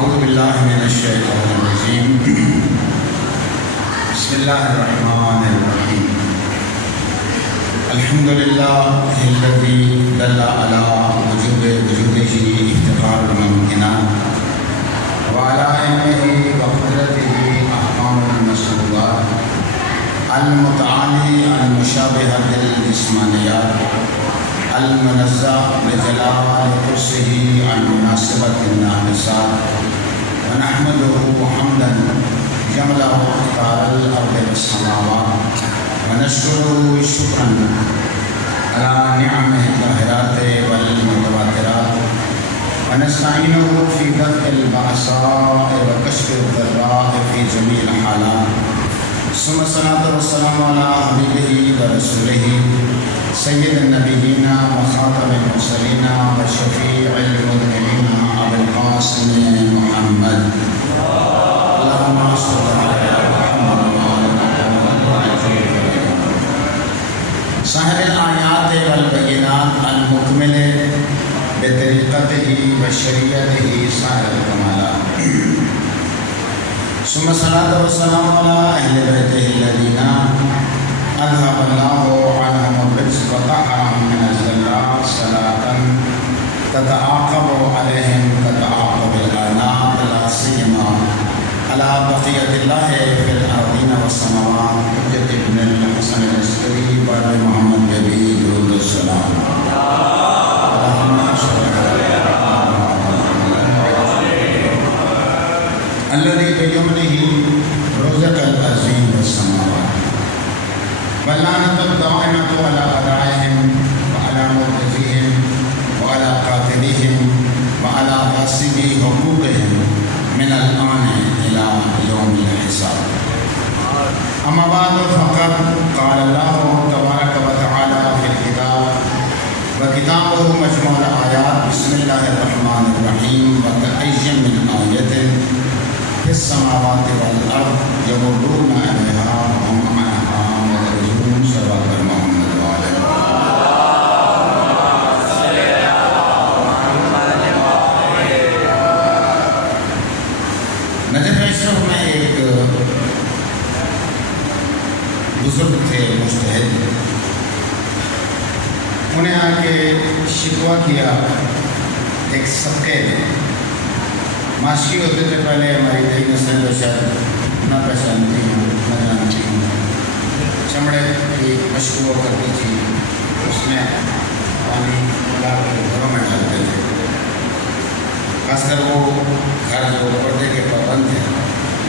اعوذ باللہ من الشیطان الرجیم بسم اللہ الرحمن الرحیم الحمد للہ الذی دل علی وجوب وجودہ افتقار الممکنات وعلی علمہ وقدرتہ احکام المسئولات المتعالی المشابہۃ الجسمانیات المنزہ بجلال کرسہ عن مناسبۃ الناقصات ونحمدہ حمدا یملأ اقطار الارض والسماوات ونشکرہ شکرا علی نعمہ الظاہرات والمتواترات ونستعینہ فی دفع البأساء وکشف الضراء فی جمیع الحالات ثم الصلاۃ والسلام علی حبیبہ ورسولہ سید النبیین وخاتم المرسلین وشفیع المذنبین ابی القاسم محمد اللہم صل علی محمد صاحب الآیات والبینات المکمل بطریقتہ وشریعتہ صاحب الکمالات ثم الصلاۃ والسلام علی اہل بیتہ الذین اذهب الله عنهم الرجس وطهرهم من الزلات صلاة تتعاقب عليهم كتعاقب الغناء لا سيما على بقية الله في الأرضين والسماوات حجة ابن الحسن العسكري بعد محمد نبي درود السلام اللهم صل الذي بيمنه رزق الأرضين والسماوات واللعنة الدائمة على أعدائهم وعلى مرتزيهم وعلى قاتليهم وعلى غاصبي حقوقهم من الآن إلى يوم الحساب. أما بعد فقد قال الله تبارك وتعالى في الكتاب وكتابه مجموع الآيات بسم الله الرحمن الرحيم وكأي من آية في السماوات والأرض يمرون عليها وهم عنها معرضون صلوات محمد وعلى نجف اشرف میں ایک بزرگ تھے مجتہد، انہیں آ کے شکوہ کیا ایک صدقے میں. معاشی ہوتے تھے پہلے ہماری نئی نسل تو شاید نہ پہچانتی ہوں نہ جانتی ہوں، چمڑے کی مشکو کرتی تھی، اس میں پانی ملا کر گھروں میں ڈالتے تھے. خاص کر وہ گھر جو پردے کے پابند تھے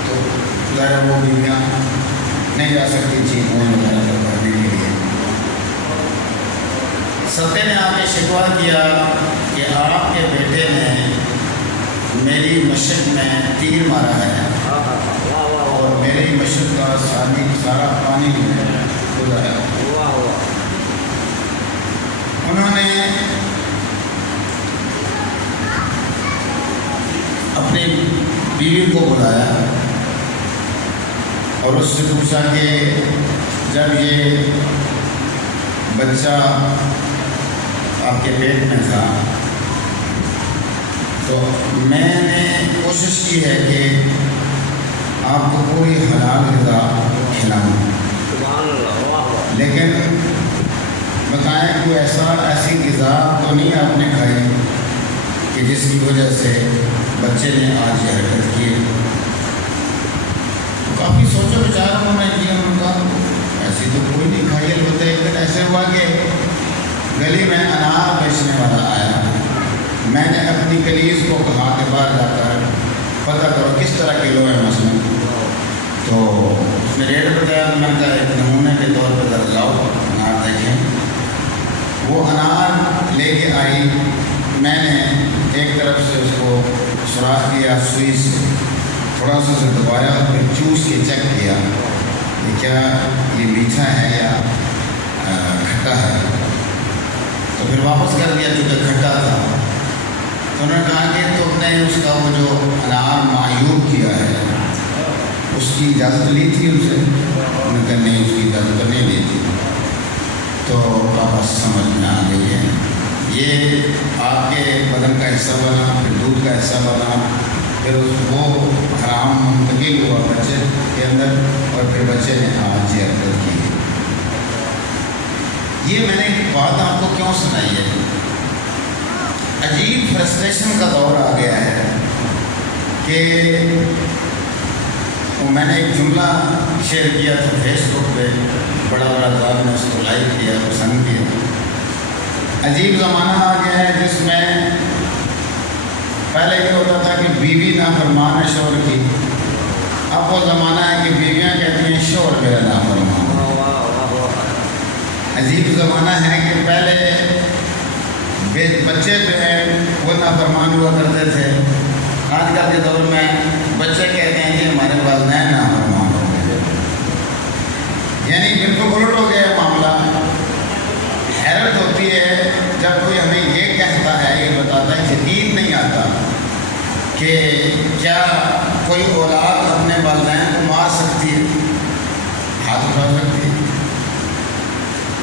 تو ظاہر وہ بیویاں نہیں جا سکتی تھی کنویں وغیرہ پر بھرنے کے لیے. ستے نے آ کے شکوہ کیا کہ آپ کے بیٹے نے میری مشرق میں تیر مارا ہے اور میری مشرق کا سارا پانی گزارا. انہوں نے اپنی بیوی کو بلایا اور اس سے پوچھا کہ جب یہ بچہ آپ کے پیٹ میں تھا تو میں نے کوشش کی ہے کہ آپ کو کوئی حلال غذا کھلاؤں، لیکن بتائیں کوئی ایسی غذا تو نہیں آپ نے کھائی کہ جس کی وجہ سے بچے نے آج یہ حرکت کی. کافی سوچو بچار انہوں نے کیا، ان کا ایسی تو کوئی نہیں کھائی. البتہ ایک دن ایسے ہوا کہ گلی میں انار بیچنے والا آیا. میں نے اپنی کلیز کو کہا کہ باہر جا کر پتہ کرو کس طرح کلو ہے مثلاً. تو اس نے ریٹ بتایا تو میں نے کہا ایک نمونے کے طور پہ ذرا لاؤ انار دیکھیں. وہ انار لے کے آئی. میں نے ایک طرف سے اس کو سوراخ کیا سوئی سے، تھوڑا سا اسے دبایا اور پھر چوس کے چیک کیا کہ کیا یہ میٹھا ہے یا کھٹا ہے. تو پھر واپس کر دیا چونکہ کھٹا تھا. تو انہوں نے کہا کہ تم نے اس کا وہ جو انار معیوب کیا ہے اس کی اجازت لی تھی ان سے؟ انہوں نے کہا نہیں، اس کی اجازت نہیں لی تھی. تو واپس سمجھ میں آ گئی ہے. یہ آپ کے بدن کا حصہ بنا، پھر دودھ کا حصہ بنا، پھر وہ حرام منتقل ہوا بچے کے اندر اور پھر بچے نے آج یہ حرکت کی۔ یہ میں نے ایک بات آپ کو کیوں سنائی ہے؟ عجیب فرسٹریشن کا دور آ گیا ہے کہ میں نے ایک جملہ شیئر کیا تھا فیس بک پہ، بڑا دور نے اس کو لائک کیا، پسند کیا۔ عجیب زمانہ آ گیا ہے جس میں پہلے یہ ہوتا تھا کہ بیوی نافرمان ہے شوہر کی، اب وہ زمانہ ہے کہ بیویاں کہتی ہیں شوہر میرا نافرمان۔ عجیب زمانہ ہے کہ پہلے بچے جو ہیں وہ نافرمان ہوا کرتے تھے، آج کل کے دور میں بچے کہتے ہیں کہ ہمارے والدین نافرمان ہو گئے، یعنی بالکل الٹ ہو گیا معاملہ۔ حیرت ہوتی ہے جب کوئی ہمیں یہ کہتا ہے، یہ بتاتا ہے، یقین نہیں آتا کہ کیا کوئی اولاد اپنے والدین کو مار سکتی ہے، ہاتھ اٹھا سکتی ہے؟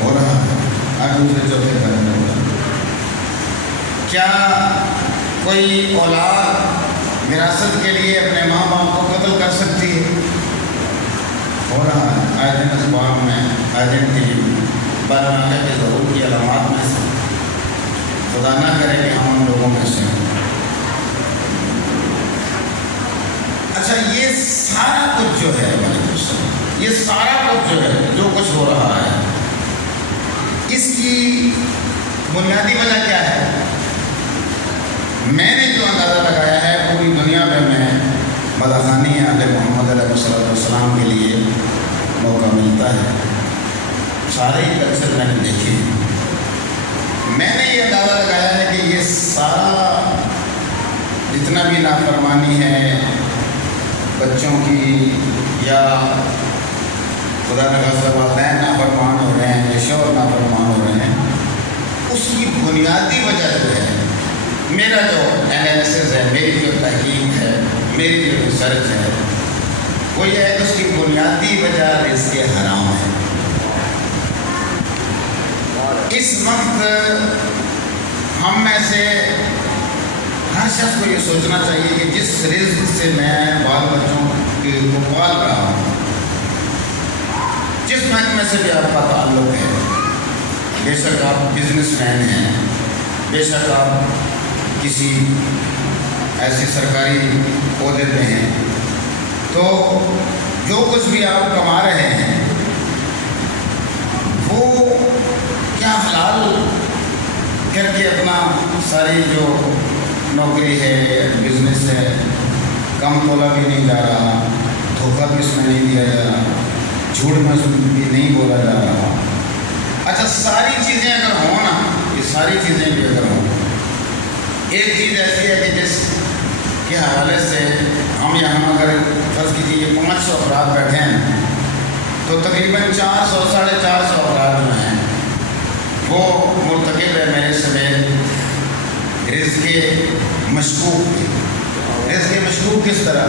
ہو رہا ہے ہر دوسرے چوتھے گھر میں ہو رہا ہے۔ کیا کوئی اولاد وراثت کے لیے اپنے ماں باپ کو قتل کر سکتی ہے؟ ہو رہا ہے آئے دن اخبار میں، آئے دن ٹی وی میں، برآمدہ کے ضرور کی علامات میں سے، خدا نہ کرے کہ ہم ان لوگوں میں سے ہوں۔ اچھا، یہ سارا کچھ جو ہے یہ سارا کچھ جو ہے، جو کچھ ہو رہا ہے، اس کی بنیادی وجہ کیا ہے؟ میں نے جو اندازہ لگایا ہے، پوری دنیا میں مداخانی آل محمد علیہ السلام کے لیے موقع ملتا ہے، سارے ہی کلچر میں نے دیکھے ہیں۔ میں نے یہ اندازہ لگایا ہے کہ یہ سارا جتنا بھی نافرمانی ہے بچوں کی، یا خدا نخواستہ والدین نافرمان ہو رہے ہیں یا شوہر نافرمان ہو رہے ہیں، اس کی بنیادی وجہ جو ہے، میرا جو انالیسس ہے، میری جو تحقیق ہے، میری جو ریسرچ ہے، وہ یہ ہے کہ اس کی بنیادی وجہ رزق حرام ہے۔ اس وقت ہم میں سے ہر شخص کو یہ سوچنا چاہیے کہ جس رزق سے میں بال بچوں کو پال رہا ہوں، جس محکمے سے بھی آپ کا تعلق ہے، بے شک آپ بزنس مین ہیں، بے شک آپ کسی ایسے سرکاری عہدے پہ ہیں، تو جو کچھ بھی آپ کما رہے ہیں وہ کیا حلال کر کے اپنا ساری جو نوکری ہے، بزنس ہے، کم تولا بھی نہیں جا رہا، دھوکہ بھی اس میں نہیں دیا جا رہا، جھوٹ میں بھی نہیں بولا جا رہا۔ اچھا، ساری چیزیں اگر ہوں نا، یہ ساری چیزیں بھی اگر ہوں، ایک چیز ایسی ہے کہ جس کے حوالے سے ہم یہاں اگر فرض کیجیے 500 افراد بیٹھے ہیں تو تقریباً 400 ساڑھے 400 افراد جو ہیں وہ مرتکب ہے میرے سمیت رزق مشکوک۔ رزق مشکوک کس طرح؟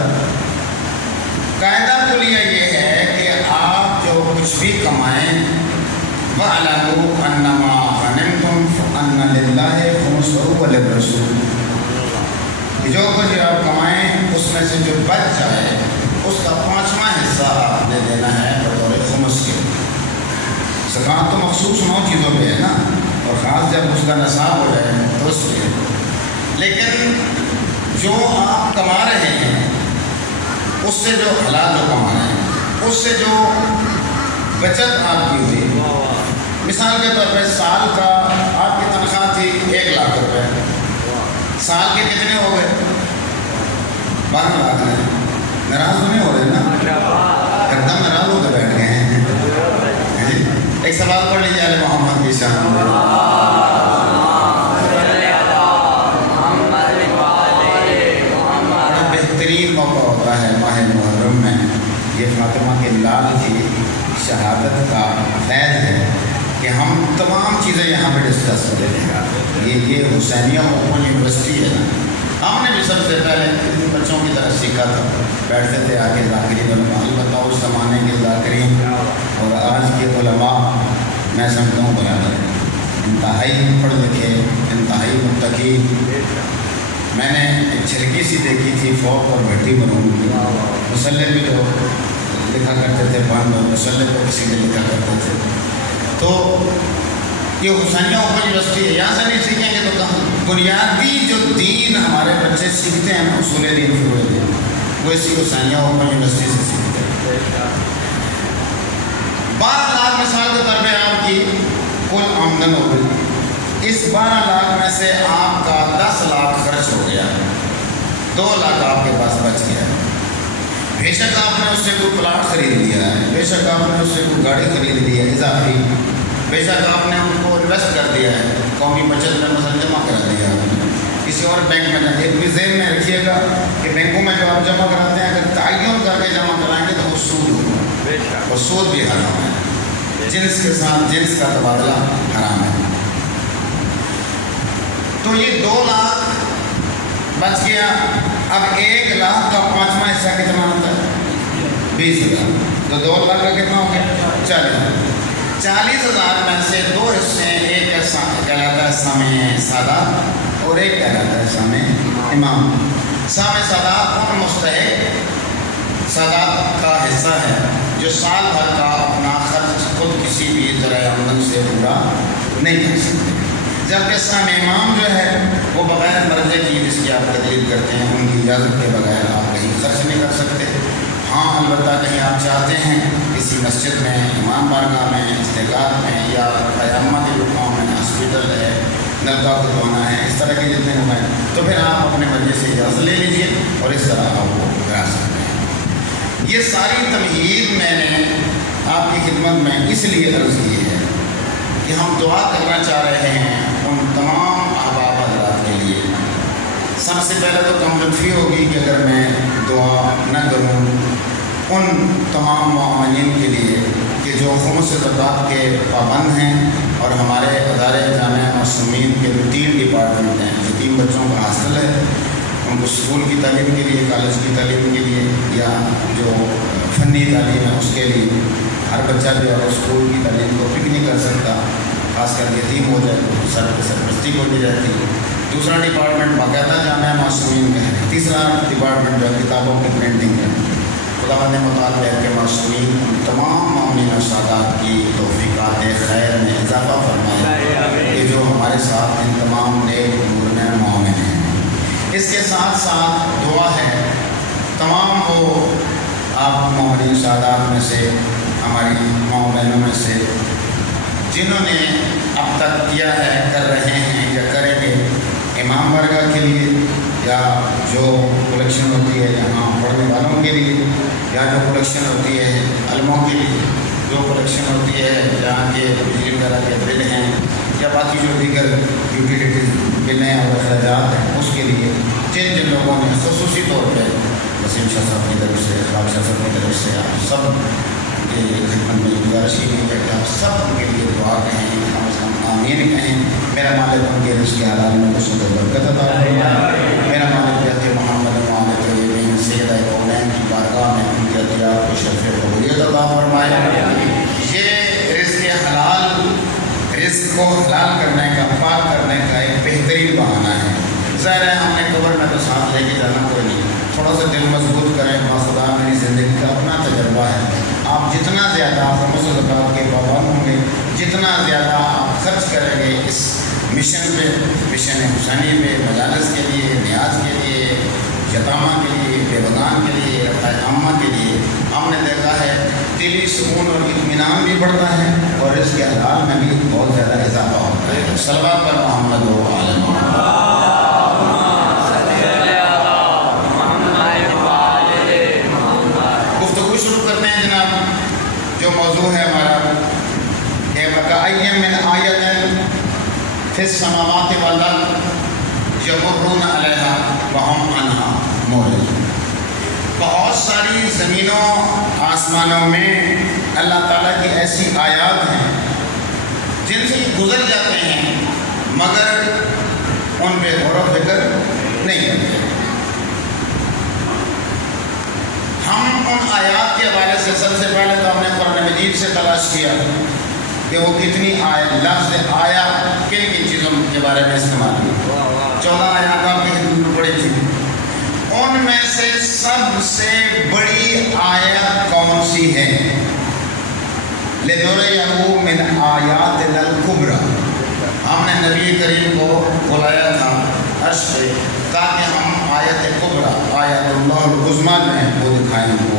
قاعدہ کلیہ یہ ہے کہ آپ جو کچھ بھی کمائیں، وَاعْلَمُوا أَنَّمَا غَنِمْتُمْ فَأَنَّ لِلَّهِ خُمُسَهُ وَلِلرَّسُولِ، جو کچھ آپ کمائیں اس میں سے جو بچ جائے اس کا 5واں حصہ آپ نے دینا ہے بطور خمس کے۔ زکوٰۃ تو مخصوص 9 چیزوں پہ ہے نا، اور خاص جب اس کا نصاب ہو جائے تو اس پہ، لیکن جو آپ کما رہے ہیں اس سے جو حلال جو کما رہے ہیں، اس سے جو بچت آپ کی ہوئی، مثال کے طور پہ سال کا آپ کی تنخواہ تھی 1 لاکھ روپے، سال کے کتنے ہو گئے؟ 12 لاکھ ہیں۔ ناراض نہیں ہو رہے نا؟ ایک دم ناراض ہو کے بیٹھ گئے ہیں۔ ایک سوال پڑھ لیجیے علی محمد کی شان۔ بہترین موقع ہوتا ہے ماہ محرم میں، یہ فاطمہ کے لال کی شہادت کا فیض ہے کہ ہم تمام چیزیں یہاں پہ ڈسکس کریں گے۔ یہ حسینیہ اوپن یونیورسٹی ہے نا، ہم نے بھی سب سے پہلے بچوں کی طرح سیکھا تھا، بیٹھتے تھے آ کے ذاکرین علماء، البتہ اس زمانے کے ذاکرین اور آج کے علماء میں سمجھتا ہوں برابر، انتہائی پڑھ لکھے، انتہائی متقی۔ میں نے ایک جھلکی سی دیکھی تھی، فوق اور بھٹی بنوں مسلح بھی جو لکھا کرتے تھے بند اور مسلح کو کسی نے لکھا کرتے تھے. تو یہ حسینیہ اوپن یونیورسٹی ہے، یہاں سے نہیں سیکھیں گے تو کہاں؟ بنیادی جو دین ہمارے بچے سیکھتے ہیں نا، اصول دین فروع دین، وہ اسی حسینیہ اوپن یونیورسٹی سے سیکھتے ہیں. 12 لاکھ مثال کے طور پہ آپ کی کل آمدن ہو گئی، اس 12 لاکھ میں سے آپ کا 10 لاکھ خرچ ہو گیا، 2 لاکھ آپ کے پاس بچ گیا. بے شک آپ نے اس سے کوئی پلاٹ خرید لیا ہے، بے شک آپ نے اس سے کوئی گاڑی خرید لی ہے اضافی، بے شک آپ نے ان کو انویسٹ کر دیا ہے، قومی بچت میں مثلا جمع کرا دیا ہے، کسی اور بینک میں. ایک بھی ذہن میں رکھیے گا کہ بینکوں میں جو آپ جمع کراتے ہیں اگر تعین کر کے جمع کرائیں گے تو وہ سود ہوگا، اور سود بھی حرام ہے، جنس کے ساتھ جنس کا تبادلہ حرام ہے. تو یہ 2 لاکھ بچ گیا. اب 1 لاکھ کا 5واں حصہ کتنا ہوتا ہے؟ 20,000. تو 2 لاکھ کا کتنا ہو گیا؟ 40,000 میں سے 2 حصے، ایک کہلاتا ہے سامع سادات اور ایک کہلاتا ہے سامع امام. سامع سادات ان مستحق سادات کا حصہ ہے جو سال بھر کا اپنا خرچ خود کسی بھی ذرائع آمدن سے پورا نہیں کر سکتے، جبکہ سامع امام جو ہے وہ بغیر مرضے کی جس کی آپ تقلید کرتے ہیں ان کی اجازت کے بغیر آپ کہیں خرچ نہیں کر سکتے. ہاں البتہ کہیں آپ چاہتے ہیں کسی مسجد میں، امام بارگاہ میں، استقامت میں، یا قیامہ کے رکاؤں میں، ہاسپٹل ہے، نلکا کھلوانا ہے، اس طرح کے جتنے ہیں تو پھر آپ اپنے مرضی سے اجازت لے لیجیے اور اس طرح آپ کو کرا سکتے ہیں. یہ ساری تمہید میں نے آپ کی خدمت میں اس لیے عرض کی ہے کہ ہم دعا کرنا چاہ رہے ہیں ان تمام احباب حضرات کے لیے. سب سے پہلے تو کم لطفی ہوگی کہ اگر میں دعا نہ کروں ان تمام معاونین کے لیے کہ جو خمس زکوٰۃ کے پابند ہیں اور ہمارے ادارے جامعہ معصومین کے جو 3 ڈپارٹمنٹ ہیں، یتیم بچوں کا ہاسٹل ہے، ان کو اسکول کی تعلیم کے لیے، کالج کی تعلیم کے لیے، یا جو فنی تعلیم ہے اس کے لیے. ہر بچہ جو ہے اسکول کی تعلیم کو پک نہیں کر سکتا، خاص کر یتیم ہو جائے تو سرپرستی کو دی جاتی ہے. دوسرا ڈپارٹمنٹ باقاعدہ جامعہ معصومین کا ہے. تیسرا ڈپارٹمنٹ جو ہے کتابوں کی پرنٹنگ ہے. خدا نے مطالبہ ہے کہ معصومین ان تمام معاونین و سادات کی توفیقات خیر میں اضافہ فرمائے کہ جو ہمارے ساتھ ان تمام نیک امور میں معاون ہیں. اس کے ساتھ ساتھ دعا ہے تمام وہ آپ معاونین سادات میں سے، ہماری ماؤں بہنوں میں سے جنہوں نے اب تک کیا ہے، کر رہے ہیں یا کریں گے امام بارگاہ کے لیے، یا جو کلیکشن ہوتی ہے یہاں پڑھنے والوں کے لیے، یا جو کلیکشن ہوتی ہے علموں کے لیے، جو کلیکشن ہوتی ہے جہاں کے بجلی وغیرہ کے بل ہیں، یا باقی جو دیگر یوٹیلیٹیز بلیں اور اخراجات ہیں اس کے لیے جن جن لوگوں نے خصوصی طور پہ وسیم شاہ صاحب کی طرف سے، اخلاق شاہ صاحب کی طرف سے آپ سب کے خدمت میں گزارش کی ہے کہ آپ سب ان کے لیے دعا کہیں، کم از کم آمین کہیں. میرا مالک ان کے رزق حلال میں کو صدر برکت عطا فرمائے. میرا مالک جہت محمد محمد طیبین سیدہ کونین کی بارگاہ میں ان کے عطیات کو شرف قبولیت عطا فرمائے. یہ رزق حلال، رزق کو حلال کرنے کا، پاک کرنے کا ایک بہترین بہانہ ہے. ظاہر ہے ہم نے قبر میں تو ساتھ لے کے جانا کوئی نہیں، تھوڑا سا دل مضبوط کریں. باخدا میری زندگی کا اپنا تجربہ ہے. آپ جتنا زیادہ خمس زکوٰۃ کے پابند ہوں گے، جتنا زیادہ آپ خرچ کریں گے اس مشن پہ، مشن حسینی پہ، مجالس کے لیے، نیاز کے لیے، یتامہ کے لیے، بیوگان کے لیے، رفع عامہ کے لیے، ہم نے دیکھا ہے دلی سکون اور اطمینان بھی بڑھتا ہے اور اس کے حلال میں بھی بہت زیادہ اضافہ ہوتا ہے. صلوات پر محمد و آل محمد. گفتگو شروع کرتے ہیں جناب. جو موضوع ہے ہمارا کہ وَكَأَيٍّ مِّنْ آیَةٍ فِي السَّمَاوَاتِ وَالْأَرْضِ يَمُرُّونَ عَلَيْهَا وَهُمْ عَنْهَا مُعْرِضُونَ. بہت ساری زمینوں آسمانوں میں اللہ تعالیٰ کی ایسی آیات ہیں جن سے گزر جاتے ہیں مگر ان پہ غور و فکر نہیں کرتے. ہم ان آیات کے حوالے سے سب سے پہلے تو ہم نے قرآن مجید سے تلاش کیا کہ وہ کتنی لفظ آیا کن کن چیزوں کے بارے میں استعمال ہوا۔ 14 آیات آپ کی خدمت میں پڑھی تھی۔ ان میں سے سب سے بڑی آیت کون سی ہے؟ لِنُرِيَهُ مِنْ آیَاتِنَا الْكُبْرَى، ہم نے نبی کریم کو بلایا تھا عرش پہ تاکہ ہم آیت کبریٰ، آیت اللہ العظمیٰ جو ہے وہ دکھائیں کو۔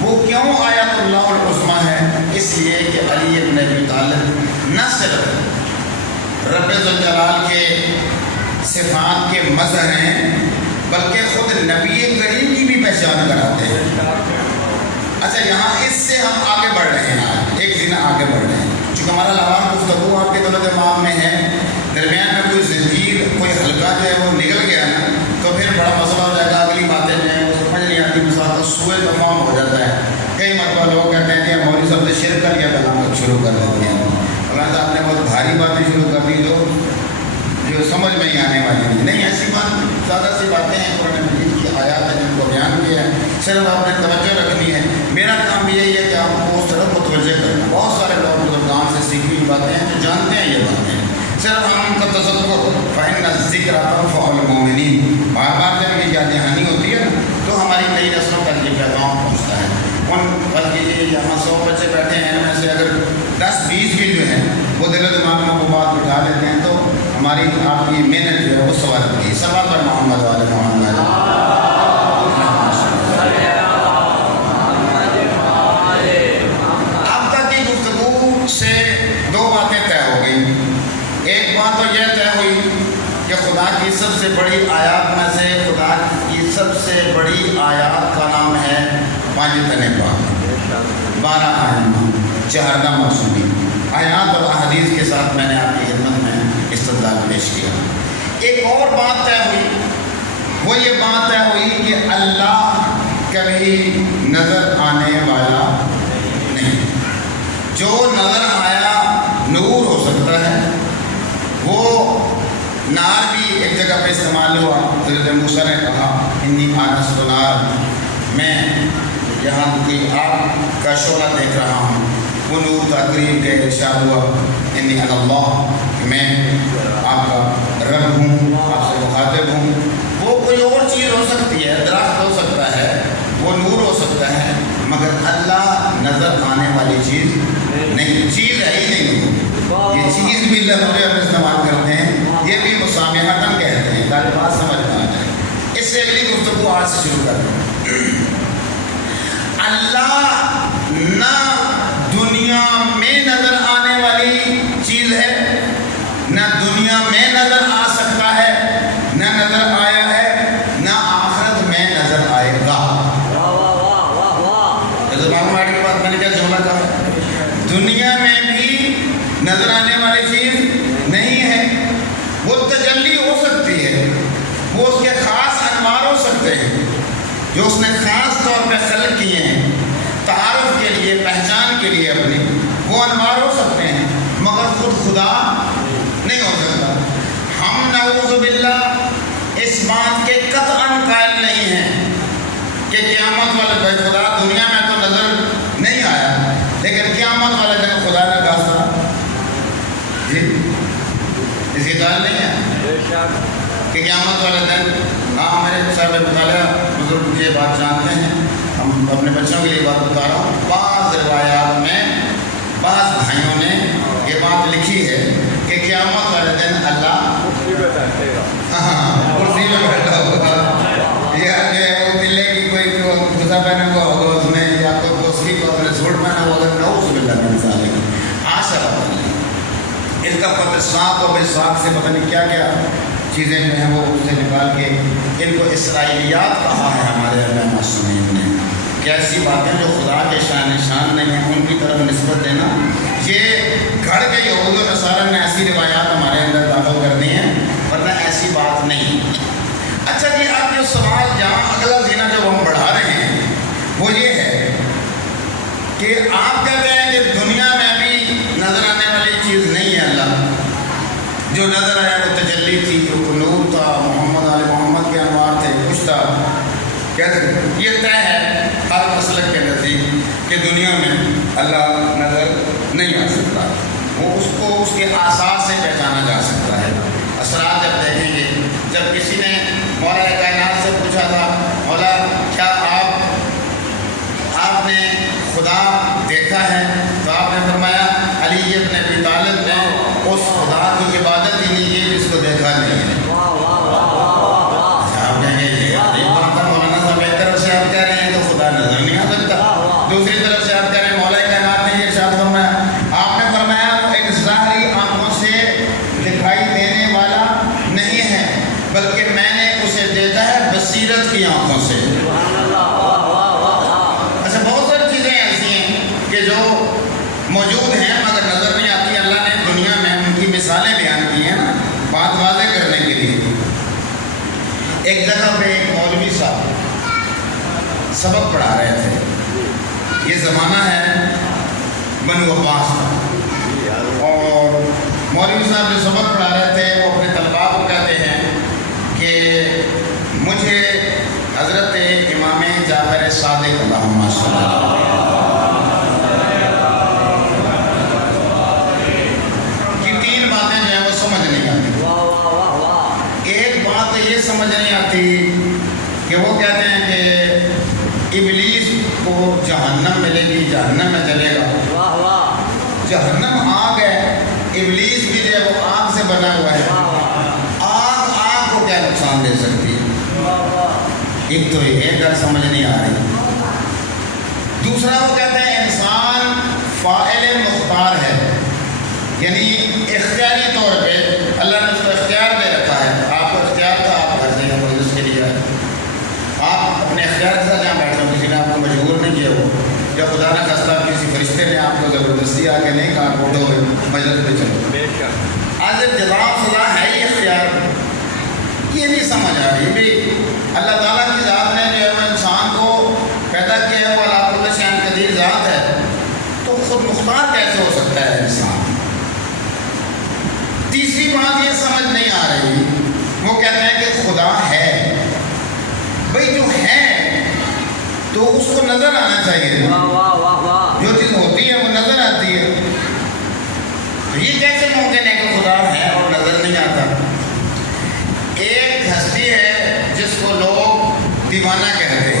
وہ کیوں آیت اللہ العظمیٰ ہے؟ اس لیے کہ علی ابن ابی طالب نہ صرف رب ذوالجلال کے صفات کے مظہر ہیں بلکہ خود نبی کریم کی بھی پہچان کراتے ہیں۔ اچھا، یہاں اس سے ہم آگے بڑھ رہے ہیں، آج ایک دن آگے بڑھ رہے ہیں، چونکہ ہمارا لوار گفتگو آپ کے دل و دماغ میں ہے، درمیان میں کوئی زنجیر، کوئی حلقہ جو ہے وہ نکل گیا نا تو پھر بڑا مسئلہ ہو جائے گا، اگلی باتیں جو ہیں وہ سمجھ نہیں آتی، مسئلہ سوئے تمام ہو جاتا ہے۔ کئی مرتبہ لوگ کہتے ہیں کہ مولوی صاحب نے شرک کر لیا، کلام شروع کر دیتے ہیں، مولانا صاحب نے بہت بھاری باتیں شروع کر دی جو سمجھ میں ہی آنے والی نہیں۔ ایسی بات زیادہ سی باتیں ہیں، قرآن مجید کی آیات ہے جن کو بیان کیا ہے، صرف آپ نے توجہ رکھنی ہے۔ میرا کام بھی یہی ہے کہ آپ کو اس طرف متوجہ کرنا۔ بہت سارے لوگ بزرگان سے سیکھی ہوئی باتیں ہیں جو جانتے ہیں یہ باتیں، صرف ہم ان کا تصور فإن الذکر تنفع المؤمنین، بار بار جب یہ یاد دہانی ہوتی ہے نا تو ہماری نئی نسلوں تک یہ پیغام پہنچتا ہے۔ ان بلکہ یہاں 100 بچے بیٹھے ہیں، ان میں سے اگر 10-20 بھی جو ہیں وہ دل و دماغ میں وہ بات بٹھا لیتے ہیں تو ہماری آپ کی محنت جو ہے وہ سوال کی سوال پر محمد والے محمد۔ اب تک کی گفتگو سے 2 باتیں طے ہو گئی۔ ایک بات تو یہ طے ہوئی کہ خدا کی سب سے بڑی آیات میں سے خدا کی سب سے بڑی آیات کا نام ہے پانچ پاک، 12 آیات، 14 موسمی آیات اور احادیث کے ساتھ میں نے آپ کی خدمت میں استدلال پیش کیا۔ ایک اور بات طے ہوئی، وہ یہ بات طے ہوئی کہ اللہ کبھی نظر آنے والا نہیں۔ جو نظر آیا نور ہو سکتا ہے، وہ نار بھی ایک جگہ پہ استعمال ہوا، حضرت موسیٰ نے کہا انی آنست نار، میں یہاں کی آگ کا شعلہ دیکھ رہا ہوں۔ وہ نور تقریب کا ارشاد ہوا انی انا اللہ، میں آپ کا رب ہوں، آپ سے مخاطب ہوں۔ وہ کوئی اور چیز ہو سکتی ہے، درخت ہو سکتا ہے، وہ نور ہو سکتا ہے، مگر اللہ نظر آنے والی چیز نہیں، چیز ہے ہی نہیں۔ یہ چیز بھی لفظ ہم استعمال کرتے ہیں، یہ بھی مسامحتاً کہتے ہیں تاکہ بات سمجھ میں آ جائے۔ اس سے اگلی گفتگو آج سے شروع کرتے ہیں۔ اللہ نہ دنیا میں نظر آنے والی چیز ہے، نہ دنیا میں نظر آ سکتا ہے، نہ نظر آیا ہے، نہ آخرت میں نظر آئے گا۔ کے بعد میں نے کیا جملہ کہا؟ دنیا میں بھی نظر آنے والی چیز نہیں ہے، وہ تجلی ہو سکتی ہے، وہ اس کے خاص انوار ہو سکتے ہیں جو اس نے خاص طور پہ خلق کیے ہیں تعارف کے لیے، پہچان کے لیے اپنی، وہ انوار ہو سکتے ہیں، مگر خود خدا نہیں ہو سکتا۔ ہم نعوذ باللہ اس بات کے قطعاً قائل نہیں ہیں کہ قیامت والے بھائی خدا دنیا میں تو نظر نہیں آیا، لیکن قیامت والے دن خدا نے کہا جی اس کی قائل نہیں ہے کہ قیامت والے دن۔ ہاں، میرے صاحب مطالعہ بزرگ یہ بات جانتے ہیں، ہم اپنے بچوں کے لیے بات بتا رہا ہوں۔ بعض روایات میں بعض بھائیوں نے یہ بات لکھی ہے کہ قیامت والے دن اللہ کرسی میں بیٹھا ہوگا، یا جو ہے وہ دلے کی کوئی خدا پہنا ہوا ہوگا اس میں، یا کوئی کوسی کو اپنے سوٹ پہنا ہوگا، نعوذ باللہ من ذالک، آشا اللہ۔ اس کا پتہ ساق و بے ساق سے پتہ نہیں کیا کیا چیزیں جو ہیں وہ اس سے نکال کے ان کو اسرائیلیات کہا ہے ہمارے علماء معصومین نے، کہ ایسی باتیں جو خدا کے شان نشان نہیں ہیں ان کی طرف نسبت دینا، یہ گھڑ کے یہود و نصارہ نے ایسی روایات ہمارے اندر داخل کر دی ہیں، ورنہ ایسی بات نہیں۔ اچھا جی، آپ جو سوال جہاں اگلا زینہ جو ہم بڑھا رہے ہیں وہ یہ ہے کہ آپ کہتے ہیں کہ دنیا میں بھی نظر آنے والی چیز نہیں ہے، اللہ جو نظر آیا وہ تجلی تھی، وہ نور تھا، محمد علیہ محمد کے انوار تھے، کچھ تھا، کہتے یہ طے ہے ہر مسلک کے نزدیک کہ دنیا میں اللہ نظر نہیں آ سکتا۔ وہ اس کو اس کے آثار سے پہچانا جا سکتا ہے۔ اثرات جب دیکھیں گے، جب کسی نے مولا کائنات سے پوچھا تھا مولا کیا آپ نے خدا دیکھا ہے، تو آپ نے فرمایا علی ابن ابی طالب نے اس خدا کی عبادت ہی نہیں کی جس کو دیکھا نہیں ہے۔ آپ کہیں گے یہ بات ہے مولانا صاحب، ایک طرف سے آپ کہہ رہے ہیں تو خدا نظر نہیں آ سکتا، دوسری طرف سے آپ کہہ رہے ہیں مولا کائنات نے یہ ارشاد فرمایا۔ آپ نے فرمایا ایک ظاہری آنکھوں سے دکھائی دینے والا نہیں ہے، بلکہ میں نے اسے دیکھا ہے بصیرت کی آنکھوں سے۔ اچھا بہت ساری چیزیں ایسی ہیں کہ جو موجود ہیں مگر نظر نہیں آتی، اللہ نے دنیا میں ان کی مثالیں بیان کی ہیں نا بات واضح کرنے کے لیے۔ ایک جگہ پہ ایک مولوی صاحب سبق پڑھا رہے تھے، یہ زمانہ ہے بنو عباس کا، اور مولوی صاحب جو سبق پڑھا رہے تھے وہ اپنے طلباء کو کہتے ہیں کہ مجھے حضرت امام جعفر صادق اللہم صلی اللہ کی تین باتیں جو ہیں وہ سمجھ نہیں آتی۔ ایک بات یہ سمجھ نہیں آتی کہ وہ کہتے ہیں کہ ابلیس کو جہنم ملے گی، جہنم میں چلے گا، جہنم آگ ہے، ابلیس بھی جو ہے وہ آگ سے بنا ہوا ہے، آگ کو کیا نقصان دے سکتی ہے؟ ایک تو یہ گل سمجھ نہیں آ رہی۔ دوسرا وہ کہتے ہیں انسان فاعل مختار ہے، یعنی اختیاری طور پہ اللہ نے اس کو اختیار دے رکھا ہے، آپ کو اختیار تھا آپ گھر سے زبردست کے لیے آپ اپنے اختیار کے ساتھ جہاں بیٹھے ہو، کسی نے آپ کو مجبور نہیں کیا ہو، یا خدا نہ خواستہ کسی فرشتے نے آپ کو زبردستی آ کے نہیں کہا اٹھو مجلس پہ چلو۔ آج جب جزا سزا ہے ہی اختیار، یہ نہیں سمجھ آ رہی بھی اللہ تعالیٰ کی ذات نے جو ہے وہ انسان کو پیدا کیا ہے، وہ اللہ کل شیء قدیر ذات ہے، تو خود مختار کیسے ہو سکتا ہے انسان؟ تیسری بات یہ سمجھ نہیں آ رہی، وہ کہتے ہیں کہ خدا ہے، بھئی جو ہے تو اس کو نظر آنا چاہیے، جو چیز ہوتی ہے وہ نظر آتی ہے، تو یہ کیسے ممکن ہے کہ خدا ہے اور نظر نہیں آتا؟ ایک ہستی ہے جس کو لوگ دیوانہ کہتے ہیں،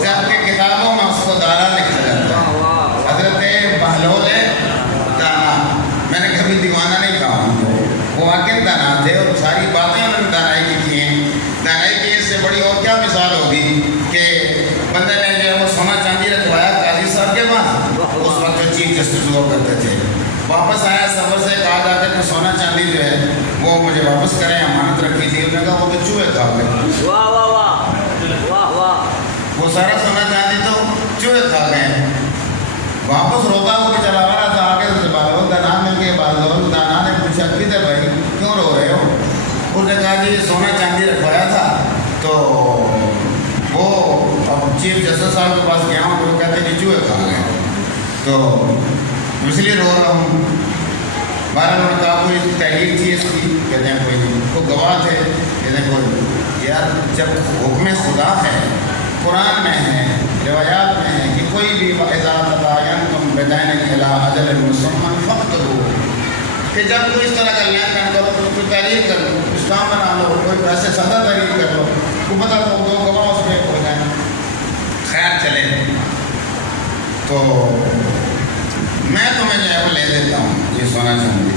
جب کہ کتابوں میں اس کو دانا لکھا جاتا ہے، حضرت بہلول دانا، میں نے کبھی دیوانہ نہیں کہا، وہ واقعی دانا تھے اور ساری باتیں انہوں نے دانائی کی کی ہیں۔ دانائی کی اس سے بڑی اور کیا مثال ہوگی کہ بندے نے جو ہے وہ سونا چاندی رکھوایا قاضی صاحب کے پاس، اس وقت جو چیف جسٹس ہوا کرتے تھے، واپس آیا سفر سے، کہا جاتا ہے کہ سونا چاندی جو ہے وہ مجھے واپس کریں، امانت رکھی تھی، انہوں نے کہا وہ تو چوہے کھا گئے، وہ سارا سونا چاندی تو چوہے کھا گئے۔ واپس روتا ہوا کہ چلا رہا تھا، آگے سے بہلول دانا مل کے بہلول دانا نے پوچھا کدھر بھائی کیوں رو رہے ہو؟ اس نے کہا جی سونا چاندی رکھوایا تھا تو وہ اب چیف جسٹس صاحب کے پاس گیا ہوں، وہ کہتے ہیں کہ چوہے کھا گئے، تو اس لیے رو رہا ہوں۔ بہرحال انہوں نے کہا کوئی تحریر تھی اس کی؟ کہتے ہیں کوئی نہیں۔ وہ گواہ تھے؟ کہتے ہیں کوئی نہیں۔ یار جب حکم خدا ہے، قرآن میں ہے، روایات میں ہے کہ کوئی بھی وَإِذَا تَدَايَنْتُمْ بِدَيْنٍ إِلَىٰ أَجَلٍ مُّسَمًّى فَاكْتُبُوهُ، کہ جب کوئی اس طرح کا لین دین کرو تو کوئی تحریر کر لو، اسلام بنا لو، کوئی ایسے سادہ تحریر کر لو، کو پتہ تو دو گواہ اس میں ہو جائیں، خیر چلے تو میں تمہیں جو ہے وہ لے دیتا ہوں یہ سونا چاندی۔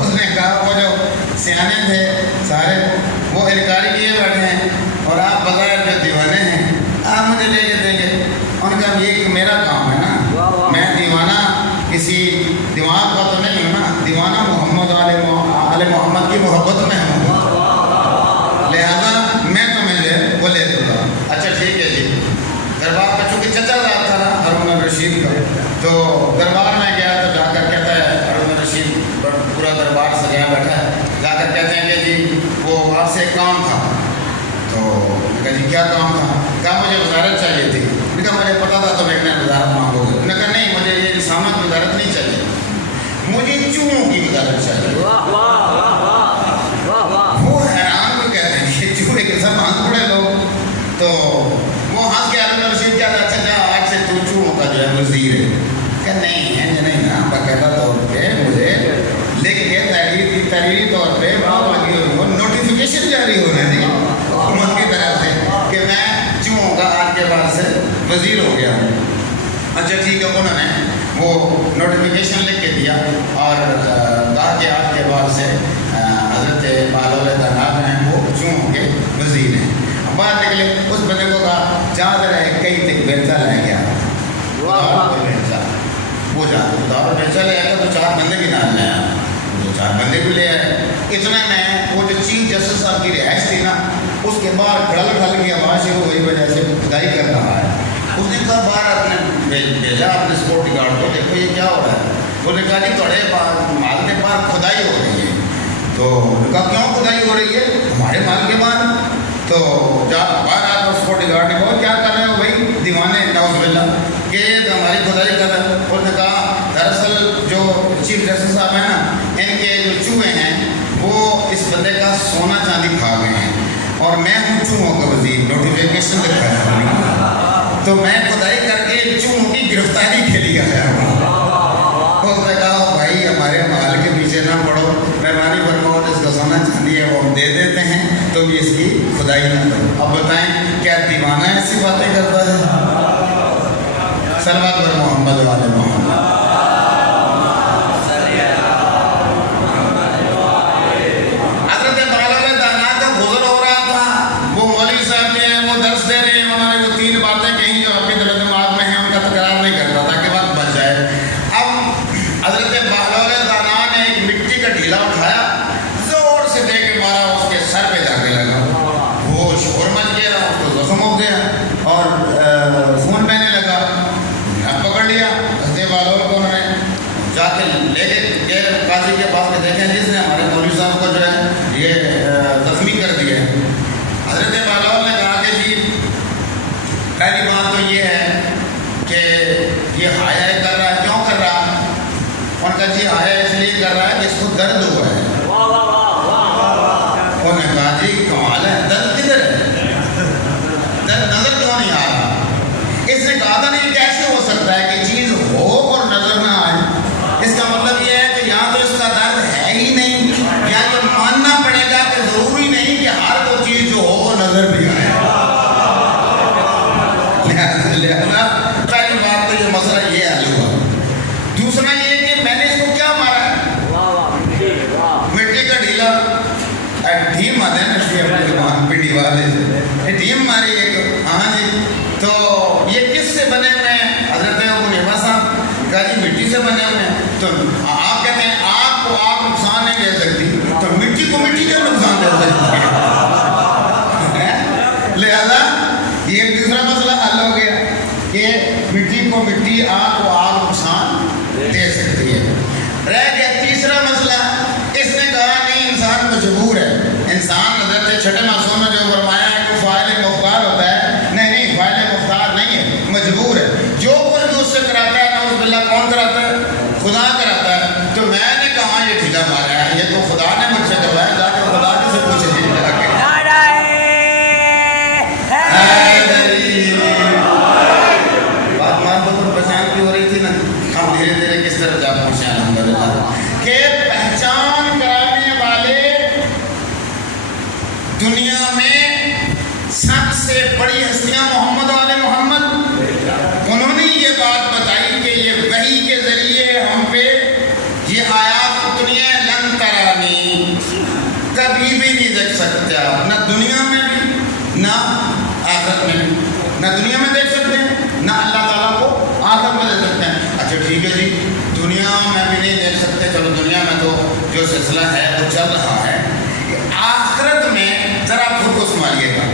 اس نے کہا وہ جو سیانے تھے سارے وہ انکاری کیے بیٹھے ہیں اور آپ بظاہر جو دیوانے ہیں آپ مجھے لے کے دیں گے؟ ان کا یہ میرا کام ہے نا، میں دیوانہ کسی دماغ کا تو نہیں ہوں نا، دیوانہ محمد آل محمد کی محبت میں ہوں، لہذا میں تمہیں جو وہ لے دوں گا۔ اچھا ٹھیک ہے جی۔ دربار میں چونکہ چچا ذات تھا نا ہارون الرشید کا، تو دربار میں گیا تو جا کر کہتا ہے ہارون الرشید پورا دربار سجایا بیٹھا ہے، جا کر کہتے ہیں کہ جی وہ آپ سے ایک کام تھا، تو کہا جی کیا کام تھا؟ کہا مجھے وزارت چاہیے تھی۔ کہا مجھے پتا تھا تم ایک نئے وزارت مانگو گے۔ انہوں نے کہا نہیں مجھے یہ رسامت کی وزارت نہیں چاہیے، مجھے چوہوں کی وزارت چاہیے۔ وہ حیران کو کہتے ہیں کہ چوہے کے سب ہاتھ پڑے لوگ، تو وہ ہاتھ کے ہارون الرشید کیا تھا؟ اچھا آج سے تو چوہوں کا جو ہے وزیر ہے۔ کہ نہیں ہے نہیں نا، باقاعدہ طور وزیر ہو گیا ہوں. اچھا ٹھیک ہے. انہوں نے وہ نوٹیفیکیشن لکھ کے دیا اور کہا کہ آپ کے بعد سے حضرت بہلول داناب ہیں وہ کیوں ہوں گے وزیر ہیں. باہر نکلے, اس بندے کو کہا جہاں سے رہے کئی تک بیلچا لے گیا. وہ جا بیلچا لے آیا تو 4 بندے بھی نہ لے آیا, 4 بندے بھی لے آئے. اتنے میں وہ جو چیف جسٹس صاحب کی رہائش تھی نا, اس کے باہر کھڑل کی آواز شروع ہوئی, وجہ سے کھدائی کر رہا ہے. اس نے کہا باہر آپ نے بھیجا اپنے سیکورٹی گارڈ کو, دیکھو یہ کیا ہو رہا ہے. انہوں نے کہا جی تھوڑے مال کے باہر کھدائی ہو رہی ہے. تو کہا کیوں کھدائی ہو رہی ہے ہمارے مال کے باہر؟ تو باہر آپ سیکورٹی گارڈ نے کہا کیا کر رہے ہو بھائی دیوانے نعوذ باللہ کہ ہماری کھدائی کر رہے ہیں. انہوں نے کہا دراصل جو چیف جسٹس صاحب ہیں نا, ان کے جو چوہے ہیں وہ اس بندے کا سونا چاندی کھا گئے ہیں, اور میں ہوں چوہوں کا وزیر, نوٹیفیکیشن لکھا ہے تو میں کھدائی کر کے چوہوں کی گرفتاری کے لیے آیا ہوں. اس نے کہا بھائی ہمارے مال کے پیچھے نہ پڑو, مہربانی فرماؤ جس کا سونا چاندی ہے وہ ہم دے دیتے ہیں, تو بھی اس کی کھدائی نہ کرو. اب بتائیں کیا دیوانہ ایسی باتیں کرتا ہے؟ صلوات پر محمد والے محمد. حضرت بہلول داناب کا گزر ہو رہا تھا, وہ مولوی صاحب جو ہیں وہ درس دے رہے ہیں, انہوں نے وہ 3 باتیں کہیں جو آپ کے دل و دماغ میں ہیں, ان کا تکرار نہیں کرتا تاکہ وقت بچ جائے. اب حضرت بہلول داناب نے ایک مٹی کا ڈھیلا اٹھایا, زور سے دے کے مارا, اس کے سر پہ جا کے لگا. وہ شور مچ گیا, اس کو زخم ہو گیا اور خون بہنے لگا. پکڑ لیا حضرت بہلول کو, انہوں نے جا کے لے کے گئے قاضی کے پاس کے, دیکھیں جس نے ہمارے مولوی صاحب کو جو ہے یہ زخمی کر دیا ہے. حضرت بہلول نے کہا کہ جی پہلی بات تو یہ ہے کہ یہ حیا کر رہا ہے, کیوں کر رہا ہے؟ ان کا جی حیا اس لیے کر رہا ہے کہ اس کو درد ہوا ہے. انہوں نے کہا جی کمال ہے, درد کدھر ہے؟ درد نظر کیوں نہیں آ رہا؟ اس نے کہا تھا نہیں کیسے ہو سکتا ہے کہ چیز ہو اور نظر نہ آئے. اس کا مطلب یہ ہے کہ یا تو اس کا درد ہے ہی نہیں, یا یہ ماننا پڑے گا کہ ضروری نہیں کہ ہر وہ چیز جو ہو وہ نظر بھی آئے. لہذا پہلی بات تو یہ مسئلہ یہ حل ہوا. دوسرا یہ کہ میں نے اس کو کیا مارا ہے؟ مٹی کا ڈھیلا ڈھیم آتے ہیں نا, پنڈی والے سے ڈھیم ماری ایک. ہاں جی, تو یہ کس سے بنے ہوئے ہیں؟ حضرت حنیفہ صاحب کہا جی مٹی سے بنے ہوئے ہیں. تو آپ کہتے ہیں آگ کو آگ نقصان نہیں دے سکتی, تو مٹی کو مٹی کیا نقصان دے سکتی ہے؟ لہذا یہ ایک دوسرا مسئلہ حل ہو گیا کہ مٹی کو مٹی, آگ کو آگ نقصان دے سکتی ہے. رہ گیا تیسرا مسئلہ. اس نے کہا نہیں انسان مجبور ہے. انسان حضرت چھٹے معصوم نے جو فرمایا ہے کہ فاعل مختار ہوتا ہے, نہیں فاعل مختار نہیں ہے, مجبور ہے. جو کوئی بھی اس سے کراتا ہے نعوذ باللہ, کون کراتا ہے؟ خدا کراتا ہے. تو میں نے کہا یہ ڈھیلا مارا ہے, یہ تو خدا نے مجھ سے کروایا, جا کے خدا سے پوچھے جی جا کے. بات مان تو پہچان کی ہو رہی تھی نا, ہم دھیرے دھیرے کس طرح جا پہنچے الحمدللہ کہ پہچان کرانے والے دنیا میں سب سے بڑی ہستیاں محمد والے محمد. انہوں نے یہ بات بتائی کہ یہ وحی کے ذریعے ہم پہ یہ آیات اتنی ہیں, لن ترانی, کبھی بھی نہیں دیکھ سکتے آپ, نہ دنیا میں بھی نہ آخرت میں بھی. نہ دنیا میں دیکھ سکتے ہیں, نہ اللہ تعالیٰ کو آخرت میں دیکھ سکتے ہیں. اچھا ٹھیک ہے جی, دنیا میں بھی نہیں دیکھ سکتے, چلو دنیا میں تو جو سلسلہ ہے وہ چل رہا ہے. آخرت میں ذرا خود کو سنبھالیے گا,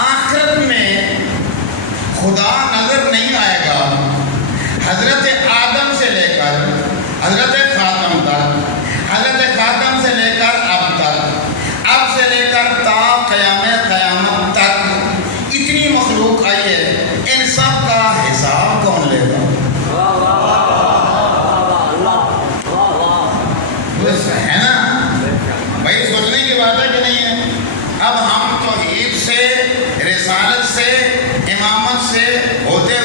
آخرت میں خدا نظر نہیں آئے گا. حضرت آدم سے لے کر حضرت خاتم تک, حضرت خاتم سے لے کر اب تک, اب سے لے کر تا قیامت تک اتنی مخلوق آئی ہے, ان سب کا حساب کون لے گا؟ ہے نا بھائی, سوچنے کی بات ہے کہ نہیں ہے؟ اب ہم توحید سے, رسالت سے, امامت سے ہوتے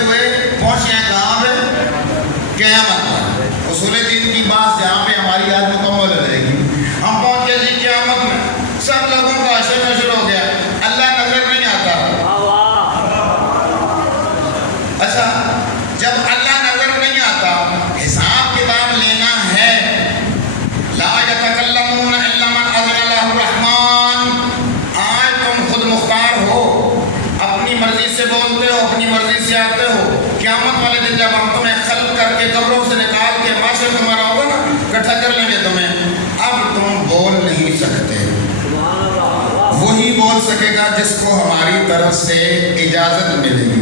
طرف سے اجازت ملے گی،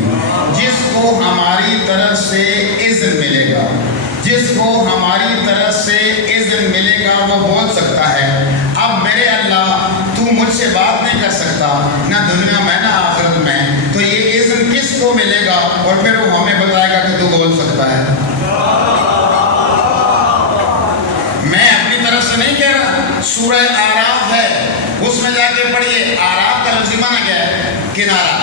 جس کو ہماری طرف سے اذن ملے گا، جس کو ہماری طرف سے اذن ملے گا وہ بول سکتا ہے اب میرے اللہ تو مجھ سے بات نہیں کر سکتا نہ دنیا میں نہ آخرت میں، تو یہ اذن کس کو ملے گا؟ اور پھر وہ ہمیں بتائے گا کہ تو بول سکتا ہے۔ میں اپنی طرف سے نہیں کہہ رہا، سورہ آراف ہے اس میں جا کے پڑھیے، آراف کا لفظی معنی کیا ہے؟ کنارہ،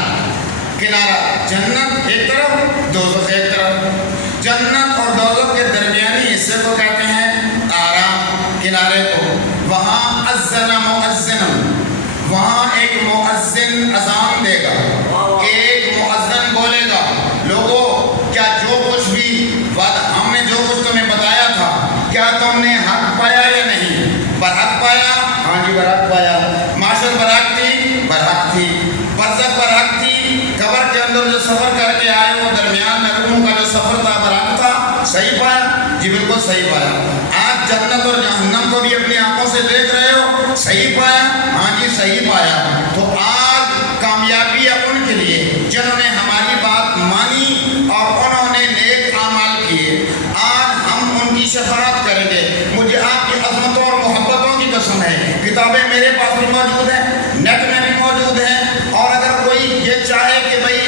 کنارہ، جنت ایک طرف دوزخ ایک طرف، جنت اور دوزخ کے درمیانی حصے کو کہتے ہیں آراف، کنارے کو۔ وہاں اذن مؤذن، وہاں ایک مؤذن اذان دے گا، ایک مؤذن بولے گا لوگوں کیا جو کچھ بھی ہم نے جو کچھ تمہیں بتایا تھا کیا تم نے حق پایا یا نہیں؟ برحق پایا؟ ہاں جی برحق پایا۔ معاشر برحق تھی؟ برحق تھی۔ برزخ برحق تھی؟ قبر کے اندر جو سفر کر کے آئے وہ درمیان میں روح کا جو سفر تھا برحق تھا؟ صحیح پایا؟ جی بالکل صحیح پایا۔ آج جنت اور جہنم کو بھی اپنی آنکھوں سے دیکھ رہے ہو، صحیح پایا؟ ہاں جی صحیح پایا۔ تو آج کامیابی ہے ان کے لیے جنہوں نے ہماری بات مانی اور انہوں نے نیک اعمال کیے۔ آج ہم ان کی شفاعت کریں گے۔ مجھے آپ کی عظمتوں اور محبتوں کی قسم ہے، کتابیں میرے پاس بھی موجود ہیں، نیٹ میں بھی موجود ہیں، اور اگر کوئی یہ چاہے کہ بھائی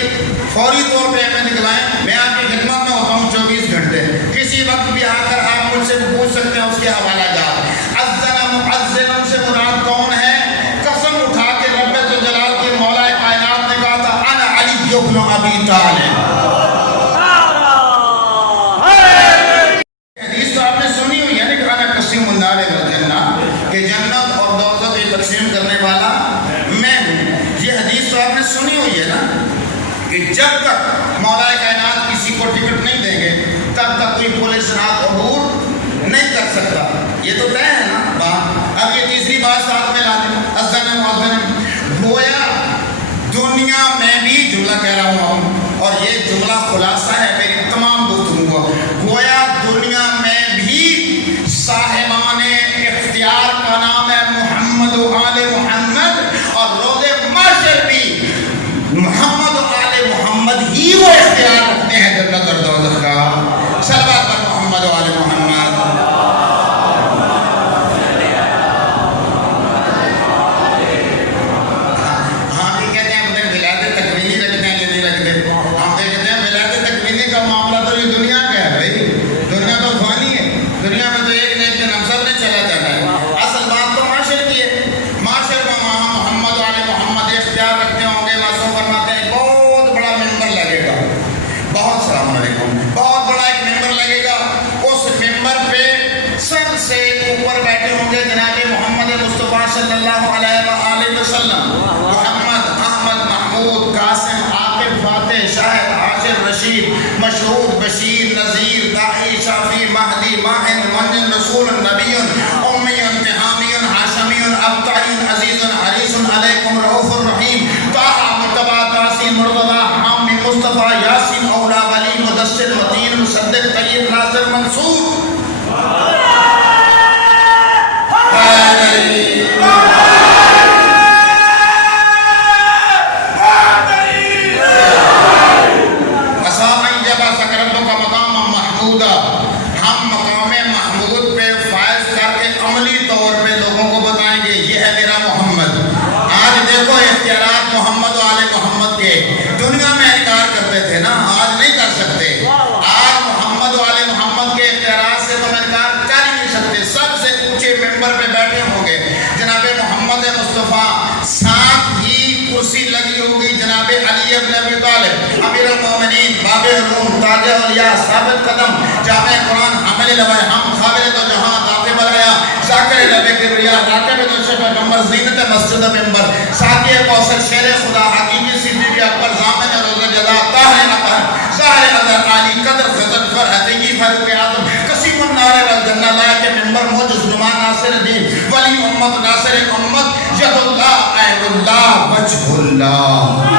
فوری طور پہ ہمیں دکھلائیں، میں آپ کی خدمت میں ہوتا ہوں 24 گھنٹے، کسی وقت بھی آ کر آپ مجھ سے پوچھ سکتے ہیں اس کے حوالہ جات۔ اذن مؤذن سے مراد کون ہے؟ قسم اٹھا کے رب ذوالجلال کے مولا کائنات نے کہا تھا انا علی بن ابی طالب۔ حدیث تو آپ نے سنی ہوئی ہے نا، انا قسیم النار والجنہ، کہ جنت اور دوزخ کی تقسیم کرنے والا میں ہوں۔ یہ حدیث تو آپ نے سنی ہوئی ہے نا کہ جب تک مولا کائنات کسی کو ٹکٹ نہیں دیں گے تب تک کوئی پولیس رات عبور نہیں کر سکتا۔ یہ تو طے ہے نا بات۔ اب یہ تیسری بات ساتھ میں لا دیں، اذن مؤذن، گویا دنیا میں بھی جملہ کہہ رہا ہوں اور یہ جملہ خلاصہ ہے میری تمام گفتگو کا، گویا دنیا میں بھی صاحبان اختیار کا نام ہے محمد و آل محمد، اور روز محشر بھی محمد و آل محمد ہی وہ اختیار رکھتے ہیں جنت اور دوزخ کا۔ صلوات پر محمد و آل محمد۔ صلی اللہ علیہ وآلہ وسلم، محمد، احمد، محمود، قاسم، عاقب، فاتح، شاہد، عاشر، رشید، مشہود، بشیر، نذیر، داعی، شافی، مہدی، ماہن، منزل، رسول، نبی، امی، تہامی، ہاشمی، ابتعی، عزیز، حریص علیکم، رؤوف الرحیم، طٰہٰ، مجتبیٰ، تاسین، مرتضیٰ، حامی، مصطفیٰ، یاسین، اولا، ولی، مدثر، متین، مصدق، طیب، ناصر، منصور۔ ہم مقام محمود پہ فائز کر کے عملی طور پہ لوگوں کو بتائیں گے یہ ہے میرا محمد۔ آج دیکھو اختیارات محمد و آل محمد کے، دنیا میں انکار کرتے تھے نا، آج نہیں کر سکتے۔ آج محمد و آل محمد کے اختیارات سے تم انکار کر ہی نہیں سکتے۔ سب سے اونچے ممبر پہ بیٹھے ہوں گے جناب محمد مصطفیٰ، ساتھ ہی کرسی لگی ہوگی جناب علی ابن ابی طالب، امیر المومنین، باب علوم، تاج اولیاء، ثابت قدم، جامع قرآن، حامل لوائے ہم، خابر دو جہاں، داخل بلایا، ذاکر لب کبریا، راکب دو شفا نمبر، زینت مسجد ممبر، ساقی کوثر، شیر خدا، حکیمی صدیق اکبر، ضامن روز جزا، طاہر اطہر، ظاہر اظہر، عالی قدر، غضب فر، حتیقی فاروق اعظم، قسیم النار والجنہ، لائق ممبر، موجز نمان، ناصر دین، ولی امت، ناصر امت، ید اللہ، عین اللہ، وجہ اللہ۔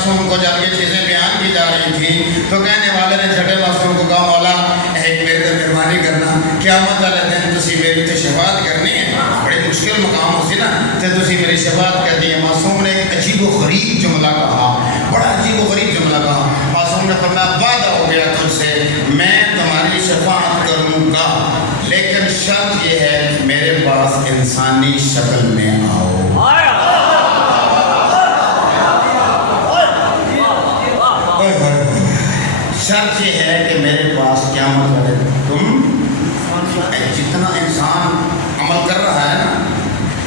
معصوم کو جب یہ چیزیں بیان کی جا رہی تھیں تو کہنے والے نے چھٹے معصوم کو کہا مولا ایک میرے تے مہربانی کرنا قیامت والے دن تسی میری تے شفاعت کرنی ہے بڑی مشکل مقام ہو سی نا تے تسی میری شفاعت کرنی ہے معصوم نے ایک عجیب و غریب جملہ کہا بڑا عجیب و غریب جملہ کہا معصوم نے فرمایا وعدہ ہو گیا تجھ سے میں تمہاری شفاعت کروں گا لیکن شرط یہ ہے کہ میرے پاس انسانی شکل میں آؤ شرط یہ ہے کہ میرے پاس قیامت والے تم جتنا انسان عمل کر رہا ہے نا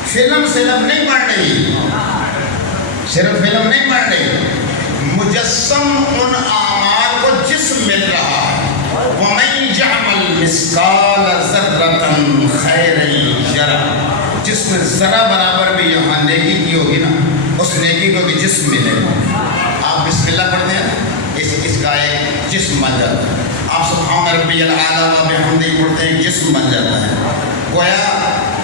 فلم صرف نہیں بن رہی صرف فلم نہیں بن رہی مجسم ان اعمال کو جسم مل رہا ہے وَمَن يَعْمَلْ مِثْقَالَ ذَرَّةٍ خَيْرًا يَرَهُ جس میں ذرہ برابر بھی یہاں نیکی کی ہوگی نا اس نیکی کو بھی جسم ملے گا آپ بسم اللہ پڑھتے ہیں اس کا ایک جسم بن جاتا ہے آپ سبحان ربی الاعلیٰ و بحمدہ پڑھتے ہیں جسم بن جاتا ہے گویا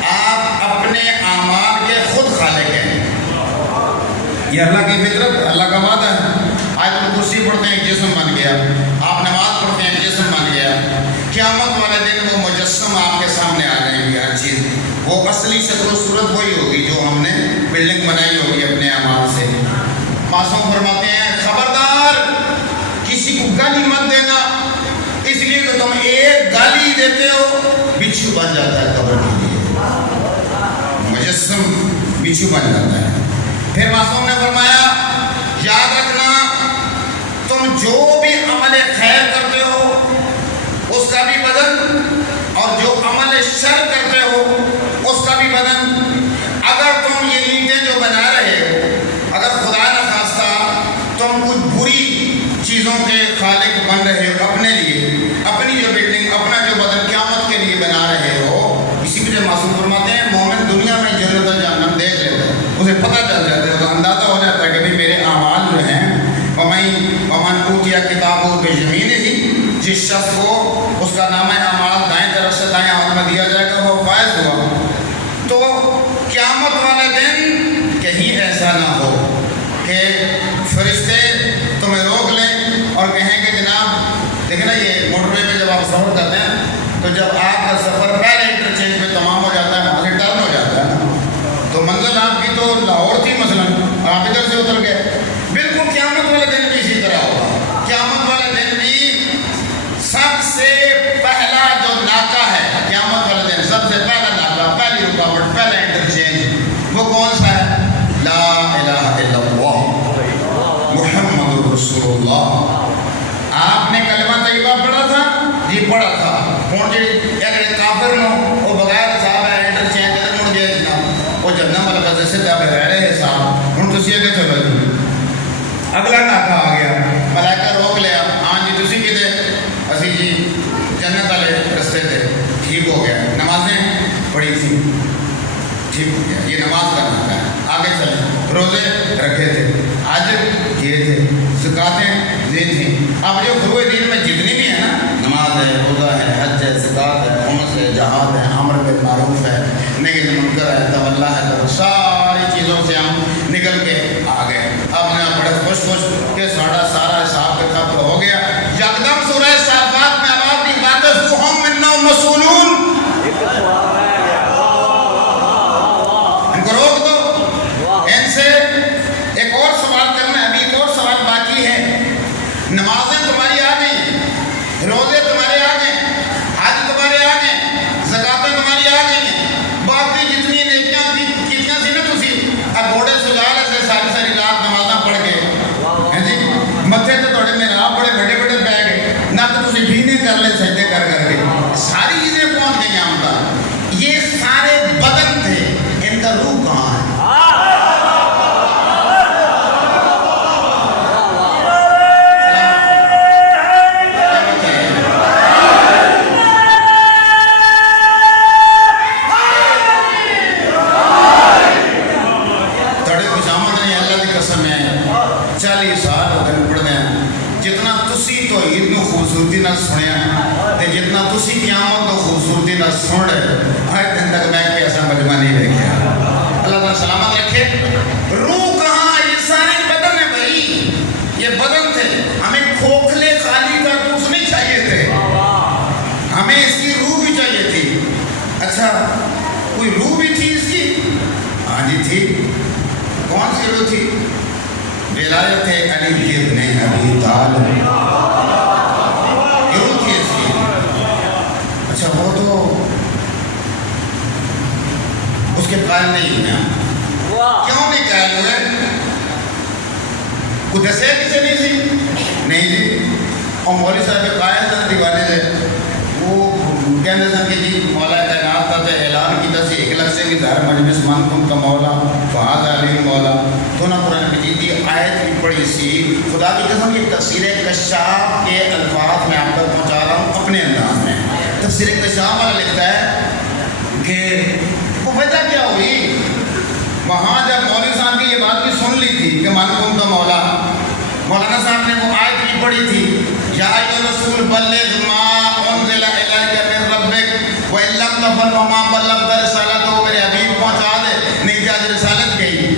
آپ اپنے اعمال کے خود خالق ہیں یہ اللہ کی فطرت اللہ کا وعدہ ہے آیت الکرسی پڑھتے ہیں جسم بن گیا آپ نماز پڑھتے ہیں جسم بن گیا قیامت والے دن وہ مجسم آپ کے سامنے آ جائیں گے ہر چیز وہ اصلی شکل و صورت وہی ہوگی جو ہم نے بلڈنگ بنائی ہوگی اپنے اعمال سے معصوم فرماتے ہیں خبردار کسی کو گالی مت دینا اس لیے کہ تم ایک گالی دیتے ہو بچھو بن جاتا ہے قبر کے لیے مجسم بچھو بن جاتا ہے پھر معصوم نے فرمایا یاد رکھنا تم جو بھی عمل خیر کرتے ہو اس کا بھی بدن اور جو عمل شر کرتے ہو اس کا بھی بدن اگر تم یہ اینٹیں جو بنا رہے ہو اگر خدا نہ خواستہ تم کچھ بری چیزوں کے خالق بن رہے ہو اپنے لیے اپنی جو بلڈنگ اپنا جو بدن قیامت کے لیے بنا رہے ہو اسی وجہ معصوم فرماتے ہیں مومن دنیا میں جنت و جہنم دیکھ لیتا ہے اسے پتہ چل جاتا ہے تو اندازہ ہو جاتا ہے کہ بھی میرے اعمال جو ہیں ومن اوتیہ کتابہ بیمینہ جس شخص کو اس کا نامہ اعمال دائیں طرف سے دائیں ہاتھ میں دیا جائے گا وہ فائز ہوا تو قیامت والے دن کہیں ایسا نہ ہو کہ فرشتے تمہیں روک لیں اور کہیں کہ جناب دیکھیں نا یہ موٹر وے پہ جب آپ سفر کرتے ہیں تو جب آپ کا سفر پہلے انٹرچینج میں تمام ہو جاتا ہے وہاں سے ٹرن ہو جاتا ہے تو منزل آپ کی تو لاہور تھی مثلا اور آپ ادھر سے اتر گئے بالکل قیامت والے دن بھی اسی طرح ہوگا قیامت والے دن بھی سب سے پہلا جو ناکہ ہے قیامت والے دن سب سے پہلا ناکہ پہلی رکاوٹ پہلا انٹرچینج وہ کون سا ہے لا الہ الا اللہ محمد رسول اللہ آپ نے کلمہ طیبہ پڑھا تھا جی پڑھا تھا ہوں جی اگر کافر نو وہ بغیر صاحب ہے انٹرچینج تے مڑ گیا جناب وہ جنم والا پاسے سے تے بغیر ہے صاحب ہن تسی اگے چلو جی اگلا ناکہ آ گیا ملائکہ روک لیا ہاں جی تسی کدے اسی جی جنت والے رستے تے ٹھیک ہو گیا نمازیں پڑھی تھی ٹھیک ہو گیا یہ نماز کا ناکہ ہے آگے چلیں روزے رکھے تھے آج یہ تھے زکاتیں یہ تھیں اب جو فروع دین میں جتنی بھی ہیں نا نماز ہے روزہ ہے حج ہے زکات ہے خمس ہے جہاد ہے امر بالمعروف ہے نہی عن المنکر ہے تولا ہے تو ساری چیزوں سے ہم نکل کے آ گئے اب میں بڑے خوش کہ سارا حساب کتاب تو ہو گیا یکدم سورہ صافات میں آواز دی واقفهم منا مسئولون ان کو روک دو ان سے ایک اور سوال کرنا ہے ابھی ایک اور سوال باقی ہے نمازیں تمہاری آ گئی روزے تمہارے آ گئے حج تمہارے آ گئے زکاتیں تمہاری آ گئی باقی جتنی نیکیاں کتنا سی نا تسی اب گھوڑے سجا سے ساری رات نمازاں پڑھ کے ہیں جی متھے تے تھوڑے میرے آپ بڑے بڑے بڑے پہ گئے نہ تو تسی بھینے کر لے سجدے کر کے ساری چیزیں پہنچ گئی ہم تک یہ سارے بدن تھے ان کا روح کہاں ہے جتنا تسی قیامت کو خوبصورتی نہ سن رہے ہر دن تک میں کوئی ایسا مجمع نہیں دیکھا اللہ تعالیٰ سلامت رکھے روح کہاں یہ سارے بدن ہے بھائی حضرت علی ابن ابی طالب، ضرور تھی اس کی۔ اچھا وہ تو اس کے قائل نہیں ہوئے، کیوں نہیں قائل ہوئے؟ کچھ دسے کسی نہیں سی نہیں جی۔ اور مولوی صاحب کے قائل تھا دیوانے سے وہ کہنے سن کہ جی مولا کائنات کا اعلان کیتا سی 1 لکھ سے بھی دار مجلس من کن کا مولا فہد علی مولا، تو نہ قرآن مجید کی آیت بھی پڑھی سی۔ خدا کی قسم یہ تفسیر کشاف کے الفاظ میں آپ تک پہنچا رہا ہوں اپنے انداز میں۔ تفسیر کشاف والا لکھتا ہے کہ وہ وجہ کیا ہوئی، وہاں جب مولوی صاحب کی یہ بات بھی سن لی تھی کہ من کن کا مولا، مولانا صاحب نے وہ آیت بھی پڑھی تھی، یا ایھا رسول بلغ ما انزل الیک من ربک وان لم تفعل فما بلغت رسالتہ، میرے حبیب پہنچا دے، نہیں کہ آج رسالت گئی،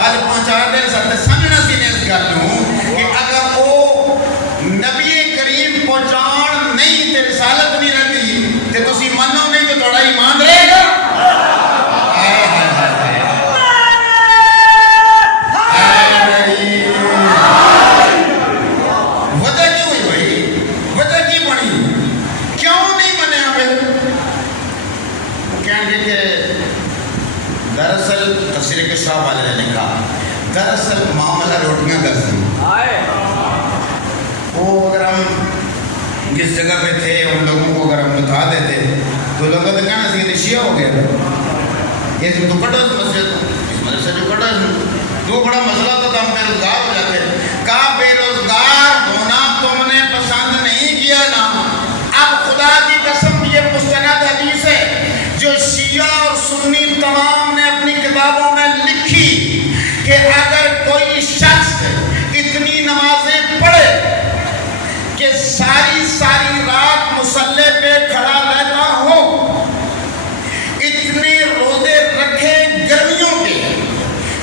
آج پہنچا دے رسالت۔ سمجھنا سی نے اس گل نوں کہ اگر وہ نبی کریم پہنچان نہیں تے رسالت نہیں رہتی تے تسی منو نہیں تو تھوڑا ایمان رہے گا۔ دراصل تفسیر کشاف والے نے لکھا، دراصل معاملہ روٹیاں کا سی۔ وہ اگر ہم جس جگہ پہ تھے ان لوگوں کو اگر ہم بتا دیتے تو لوگوں نے کہنا سی کہ شیعہ ہو گیا تھا، یہ تو کٹا مسجد اس مدرسے جو کٹا تو بڑا مسئلہ تھا، ہم بے روزگار ہو جاتے۔ کہا بے روزگار ہونا تم نے پسند نہیں کیا نا، اب خدا کی قسم یہ مستند حدیث ہے جو شیعہ اور سنی تمام نے اپنی کتابوں میں لکھی کہ اگر کوئی شخص اتنی نمازیں پڑھے کہ ساری رات مصلی پہ کھڑا رہتا ہو، اتنے روزے رکھے گرمیوں کے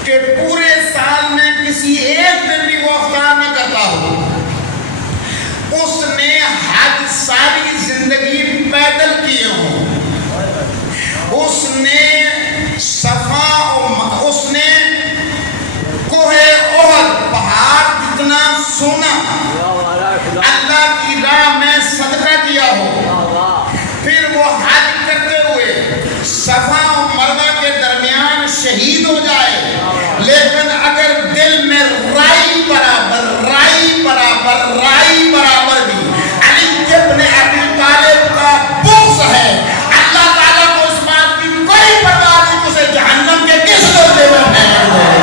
کہ پورے سال میں کسی ایک دن بھی وہ افطار نہ کرتا ہو، اس نے حج ساری زندگی پیدل کیے ہوں، اس نے اس نے کوہ احد پہاڑ جتنا سونا اللہ کی راہ میں صدقہ کیا ہو، پھر وہ حج کرتے ہوئے صفا و مروہ کے درمیان شہید ہو جائے، لیکن اگر دل میں رائی برابر بھی علی ابن ابی طالب کا بغض ہے، اللہ تعالیٰ کو اس بات کی کوئی پرواہ نہیں کہ اسے جہنم کے کس درجے میں پھینک دے۔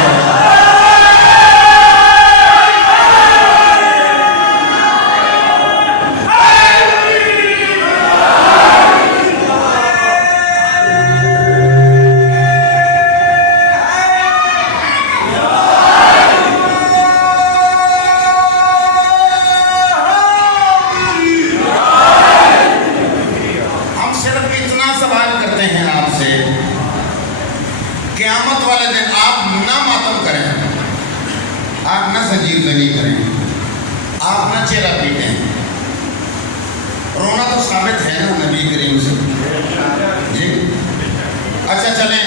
قیامت والے دن آپ نہ ماتم کریں، آپ نہ سنجیو زنی کریں، آپ نہ چہرہ پیٹیں، رونا تو ثابت ہے نا نبی کریم سے جی۔ اچھا چلیں،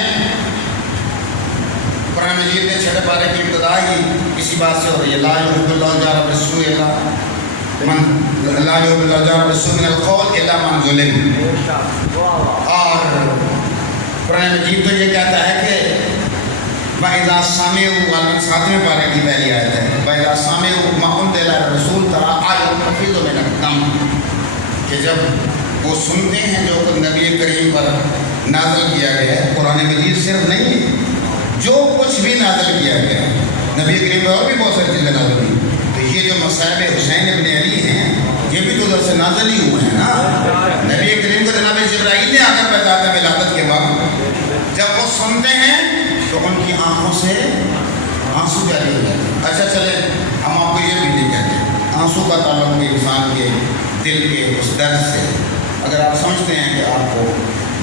قرآن مجید نے 6 پارے کی ابتدا ہی کسی بات سے ہو رہی ہے، لا یحب اللہ جار بالسوء لا یحب اللہ جار بالسوء من القول الا من ظلم، اور قرآن مجید تو یہ کہتا ہے کہ وَإِذَا سَمِعُوا 7ویں پارے کی پہلی آیت ہے، وَإِذَا سَمِعُوا مَا أُنزِلَ إِلَى الرَّسُولِ تَرَىٰ أَعْيُنَهُمْ تَفِيضُ مِنَ الدَّمْعِ، کہ جب وہ سنتے ہیں جو نبی کریم پر نازل کیا گیا ہے، قرآن مجید صرف نہیں ہے، جو کچھ بھی نازل کیا گیا ہے، نبی کریم پر اور بھی بہت ساری چیزیں نازل ہوئی، تو یہ جو مصائب حسین ابن علی ہیں یہ بھی تو ادھر سے نازل ہی ہوئے ہیں نا۔ نبی کریم کو جناب جبرائیل نے آ کر بتایا ولادت کے وقت، جب وہ سنتے ہیں تو ان کی آنکھوں سے آنسو جاری ہو جاتے ہیں۔ اچھا چلیں، ہم آپ کو یہ بھی نہیں کہتے، آنسو کا تعلق بھی انسان کے دل کے اس درد سے، اگر آپ سمجھتے ہیں کہ آپ کو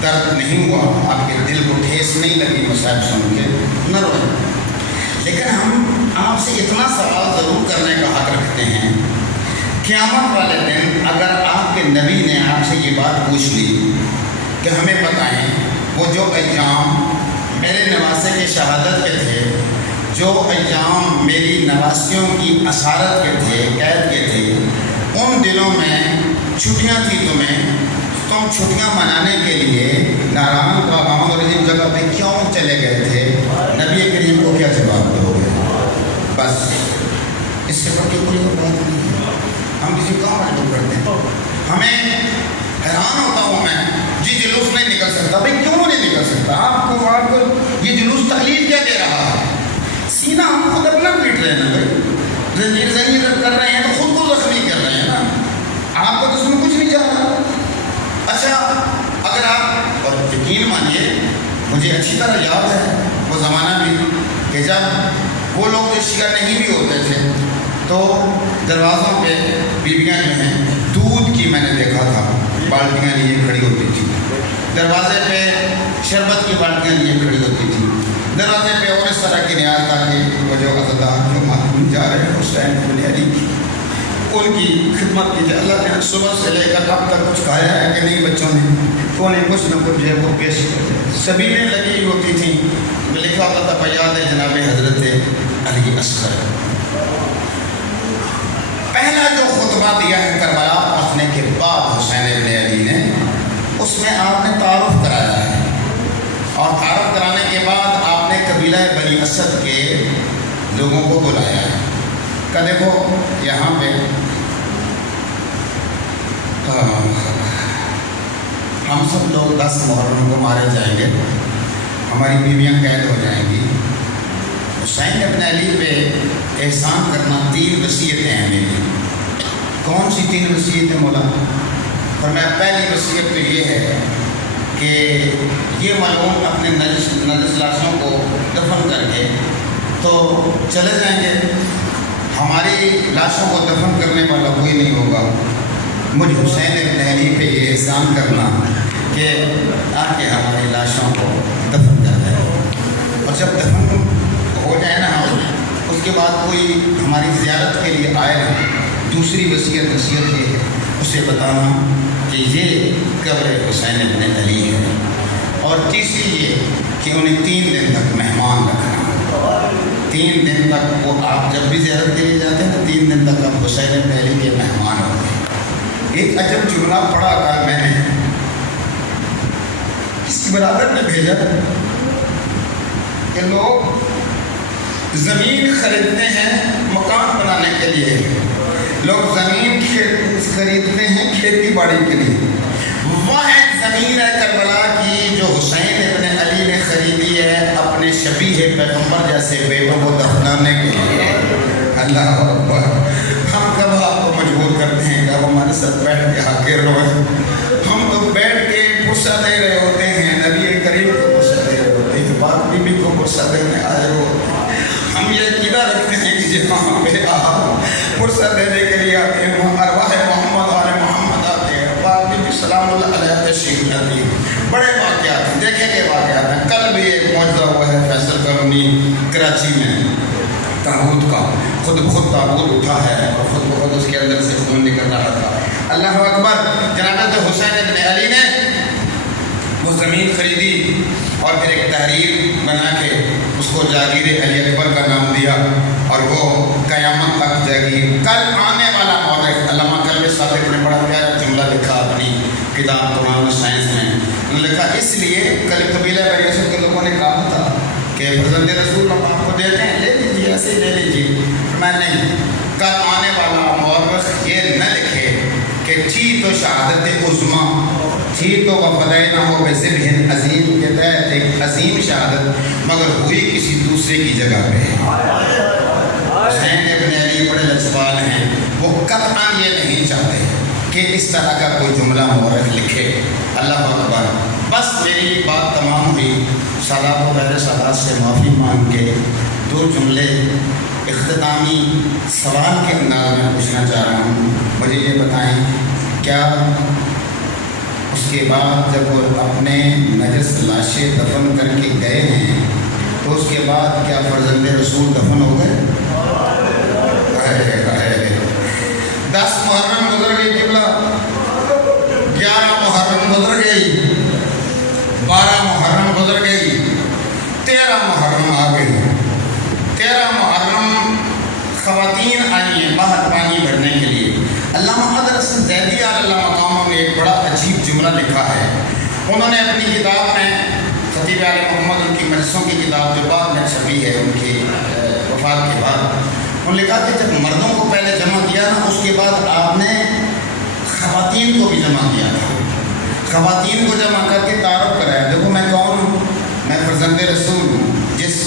درد نہیں ہوا، آپ کے دل کو ٹھیس نہیں لگی مصائب سن کے، نہ روئیں، لیکن ہم آپ سے اتنا سوال ضرور کرنے کا حق رکھتے ہیں، قیامت والے دن اگر آپ کے نبی نے آپ سے یہ بات پوچھ لی کہ ہمیں بتائیں وہ جو ایام میرے نواسے کی شہادت کے تھے جو ایام میری نواسیوں کی اسارت کے تھے، قید کے تھے، ان دنوں میں چھٹیاں تھیں تم چھٹیاں منانے کے لیے ناران کا گاؤں اور ان جگہ پہ کیوں چلے گئے تھے؟ نبی کریم کو کیا جواب دو گے؟ بس اس سے بڑھ کے کوئی اور بات نہیں ہے۔ ہم کسی کو مجبور کرتے ہیں، ہمیں حیران ہوتا ہوں میں، جی جلوس نہیں نکل سکتا، بھائی کیوں نہیں نکل سکتا؟ آپ کو یہ جلوس تکلیف کیا دے رہا ہے؟ سینہ ہم خود اپنا پیٹ رہے ہیں نا بھائی، زنجیر کر رہے ہیں تو خود کو زخمی کر رہے ہیں نا، آپ کو تو اس میں کچھ نہیں چاہ رہا۔ اچھا اگر آپ، اور یقین مانیے مجھے اچھی طرح یاد ہے وہ زمانہ بھی، کہ جب وہ لوگ جو شیعہ نہیں بھی ہوتے تھے تو دروازوں پہ بیویاں جو ہیں دودھ کی میں نے دیکھا تھا بالٹیاں لیے کھڑی ہوتی تھی، دروازے پہ شربت کی بالٹیاں لیے کھڑی ہوتی تھی، دروازے پہ اور اس طرح کی نیاز تھا کہ وہ جو عزدار جو معلوم جا رہے ہیں اس ٹائم کو علی ان کی خدمت کی۔ اللہ نے صبح سے لے کر اب تک کچھ کھایا ہے کہ نہیں بچوں نے؟ کون کچھ نہ کچھ جو ہے وہ پیش کرتے، سبیلیں لگی ہوتی تھیں، لکھا ہوتا تھا بیاد جناب حضرت علی اصغر۔ پہلا جو خطبہ دیا ہے کربلا پہنچنے کے بعد حسین ابن علی نے، اس میں آپ نے تعارف کرایا ہے، اور تعارف کرانے کے بعد آپ نے قبیلہ بنی اسد کے لوگوں کو بلایا ہے کہ دیکھو یہاں پہ ہم سب لوگ 10 محرم کو مارے جائیں گے، ہماری بیویاں قید ہو جائیں گی۔ حسین ابن علی پہ احسان کرنا 3 وصیتیں ہیں میری۔ کون سی 3 وصیتیں مولا؟ اور میں پہلی وصیت تو یہ ہے کہ یہ ملعون اپنے نجس لاشوں کو دفن کر کے تو چلے جائیں گے، ہماری لاشوں کو دفن کرنے والا کوئی نہیں ہوگا۔ مجھ حسین ابن علی پہ یہ احسان کرنا کہ آ کے ہماری لاشوں کو دفن کر دیں، اور جب دفن ہو جائے نا اس کے بعد کوئی ہماری زیارت کے لیے آئے نا، دوسری وصیت یہ ہے اسے بتانا کہ یہ قبر حسین ابن علی ہے، اور تیسری یہ کہ انہیں 3 دن تک مہمان رکھنا، 3 دن تک وہ آپ جب بھی زیارت کے لیے جاتے ہیں تو 3 دن تک آپ حسین ابن علی کے مہمان ہوتے ہیں۔ ایک عجب جملہ پڑھا کر میں نے، کسی برادر نے بھیجا کہ لوگ زمین خریدتے ہیں مکان بنانے کے لیے، لوگ زمین خریدتے ہیں کھیتی باڑی کے لیے، وہ ایک زمین ہے کربلا کی جو حسین ابن علی نے خریدی ہے اپنے شبیہ پیغمبر جیسے بیٹوں کو دفنانے کے لیے۔ اللہ اکبر! ہم کب آپ کو مجبور کرتے ہیں کہ ہمارے ساتھ بیٹھ کے حاکر روئے؟ ہم تو بیٹھ کے غصہ دے رہے ہوتے ہیں، نبی کریم کو غصہ دے رہے ہوتے ہیں، باپ بیوی کو غصہ دینے آئے ہوتے ہیں۔ ہم یہ عقیدہ رکھتے ہیں کہ جہاں پہ آپ فرصت دینے کے لیے آتے ہیں وہاں ارواح محمد آل محمد آتے ہیں، باپ بیوی سلام اللہ علیہ تشریف لاتی ہے۔ بڑے واقعات ہیں، دیکھیں گے واقعات ہیں۔ کل بھی ایک معجزہ ہوا ہے فیصل کالونی کراچی میں، تابوت کا خود بخود تابوت اٹھا ہے اور خود بخود اس کے اندر سے خون نکل رہا تھا۔ اللہ اکبر! جناب حسین ابن علی نے وہ زمین خریدی اور پھر ایک تحریر بنا کے اس کو جاگیر علی اکبر کا نام دیا، اور وہ قیامت تک جاگیر۔ کل آنے والا مورخ علامہ کلب صادق نے بڑا پیارا جملہ لکھا اپنی کتاب قرآن و سائنس میں، انہوں نے لکھا اس لیے کل قبیلہ بنی اسد کے لوگوں نے کہا تھا کہ فرزند رسول ہم آپ کو دیتے ہیں، لے لیجیے، ایسے ہی لے لیجیے۔ میں نہیں، کل آنے والا مورخ یہ نہ لکھے کہ تھی تو شہادت عظمیٰ، تھی تو وفدینہ ہو بذبح عظیم کے تحت ایک عظیم شہادت، مگر ہوئی کسی دوسرے کی جگہ پہ۔ حسین ابن علی بڑے لجپال ہیں، وہ قطعاً یہ نہیں چاہتے کہ اس طرح کا کوئی جملہ مورخ لکھے۔ اللہ اکبر! بس میری بات تمام ہوئی، سادات و غیر سادات سے معافی مانگ کے 2 جملے اختتامی سوال کے انداز میں پوچھنا چاہ رہا ہوں۔ مجھے یہ بتائیں، کیا اس کے بعد جب وہ اپنے نجس لاشیں دفن کر کے گئے ہیں تو اس کے بعد کیا فرزند رسول دفن ہو گئے؟ 10 محرم گزر گئی قبلہ، 11 محرم گزر گئی، 12 محرم گزر گئی، 13 محرم آ گئی۔ 13 محرم خواتین آئی ہیں باہر پانی بھرنے کے لیے۔ علامہ ادرس زیدی اللہ مقامہ نے ایک بڑا عجیب جملہ لکھا ہے۔ انہوں نے اپنی کتاب میں خطیب عالم محمد ان کی مجلسوں کی کتاب جو بعد میں چھپی ہے ان کی وفات کے بعد، انہوں نے لکھا کہ جب مردوں کو پہلے جمع کیا نا، اس کے بعد آپ نے خواتین کو بھی جمع کیا تھا۔ خواتین کو جمع کر کے تعارف کرایا، دیکھو میں کون ہوں، میں فرزند رسول ہوں، جس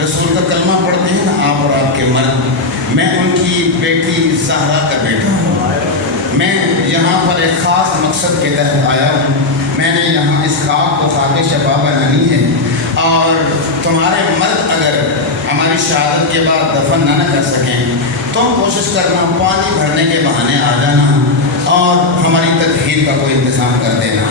رسول کا کلمہ پڑھتے ہیں نا آپ اور آپ کے مرد، میں ان کی بیٹی زہرا کا بیٹا ہوں۔ میں یہاں پر ایک خاص مقصد کے تحت آیا ہوں، میں نے یہاں اس خاک کو خاک شفا بنانی ہے، اور تمہارے مرد اگر ہماری شہادت کے بعد دفن نہ کر سکیں، تم کوشش کرنا پانی بھرنے کے بہانے آ جانا اور ہماری تدفین کا کوئی انتظام کر دینا۔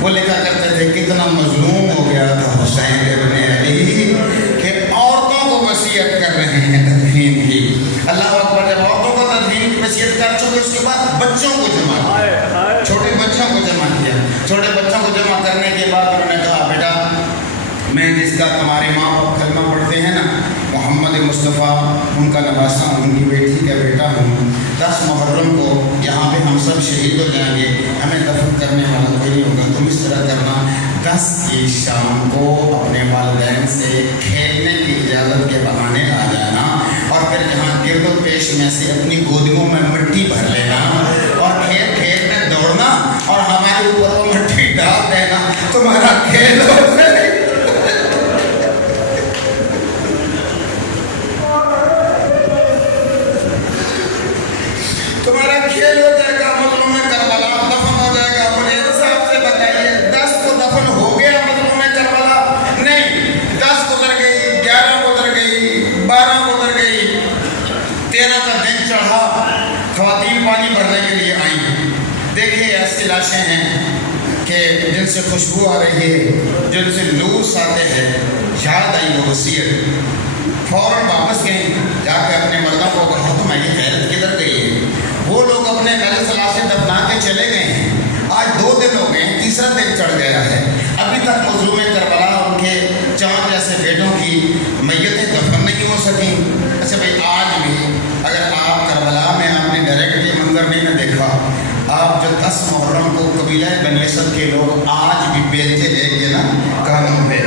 وہ لکھا کرتے تھے کتنا مظلوم ہو گیا تھا حسین ابن علی کہ عورتوں کو وصیت کر رہے ہیں تدفین کی۔ اللہ اکبر، جب عورتوں کو تدفین کی وصیت کر چکے اس کے بعد بچوں کو جمع کیا، چھوٹے بچوں کو جمع کیا۔ چھوٹے بچوں کو جمع کرنے کے بعد انہوں نے کہا بیٹا میں جس کا تمہارے ماں باپ کلمہ پڑھتے ہیں نا محمد مصطفیٰ، ان کا نواسہ، ان کی بیٹی کا بیٹا ہوں۔ 10 محرم کو یہاں پہ ہم سب شہید ہو جائیں گے، ہمیں دفن کرنے والا کوئی نہیں ہوگا، تم اس طرح کرنا 10 کی شام کو اپنے والدین سے کھیلنے کی اجازت کے بہانے آ جانا، اور پھر یہاں گرد و پیش میں سے اپنی گودیوں میں مٹی بھر لینا اور کھیل کھیل میں دوڑنا اور ہمارے اوپر وہ مٹی ڈال دینا، تمہارا کھیل ہو جائے۔ تمہارا کھیل ہو جائے گا، مظلوم کربلا دفن ہو جائے گا۔ مجھے حساب سے بتائیے 10 کو دفن ہو گیا مظلوم کربلا؟ نہیں، 10 گزر گئی، 11 گزر گئی، 12 گزر گئی، 13 کا دن چڑھا، خواتین پانی بھرنے کے لیے آئیں۔ دیکھیے ایسی لاشیں ہیں کہ جن سے خوشبو آ رہی ہے، جن سے لوس آتے ہیں، یاد آئی وہ وصیت، فوراً واپس گئیں، جا کے اپنے مردوں کو کہا تمہاری غیرت کدھر گئی ہے؟ وہ لوگ اپنے نل سلا سے دفنا کے چلے گئے ہیں، آج 2 دن ہو گئے ہیں، تیسرا دن چڑھ گیا ہے، ابھی تک مظلوم کربلا اور ان کے چاند جیسے بیٹوں کی میتیں دفن نہیں ہو سکیں۔ اچھا بھائی آج بھی اگر آپ کربلا میں آپ نے ڈائریکٹ یہ منظر نہیں نہ دیکھا، آپ جو 10 محرم کو قبیلہ بنی اسد کے لوگ آج بھی بیلتے دیکھ گے نا کانوں پہ،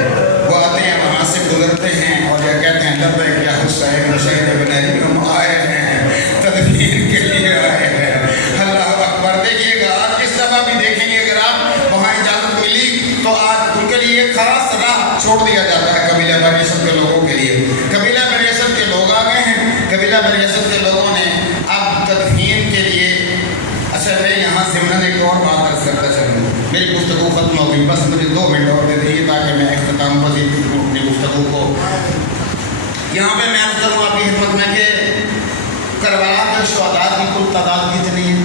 وہ آتے ہیں وہاں سے گزرتے ہیں اور یہ کہتے ہیں لبیک یا حسین حسین ابن علی، ہم آئے ہیں تدفین کے لیے آئے ہیں۔ اللہ اکبر، دیکھیے گا آج اس دفعہ بھی دیکھیں گے اگر آپ وہاں اجازت ملی تو آج ان کے لیے ایک خاص راہ چھوڑ دیا جاتا ہے قبیلہ بنی اسد کے لوگوں کے لیے۔ قبیلہ بنی اسد کے لوگ آ گئے ہیں، قبیلہ بنی اسد کے لوگوں نے اب تدفین کے لیے، اچھا میں یہاں ضمن ایک اور بات عرض کرتا چلوں، میری گفتگو ختم ہو گئی، بس مجھے 2 منٹ اور دے دیجیے تاکہ میں اختتام پذیر کروں اپنی گفتگو کو۔ یہاں پہ میں عرض کروں آپ کی خدمت میں کہ کربلا کے شہداء کی کل تعداد کتنی ہے؟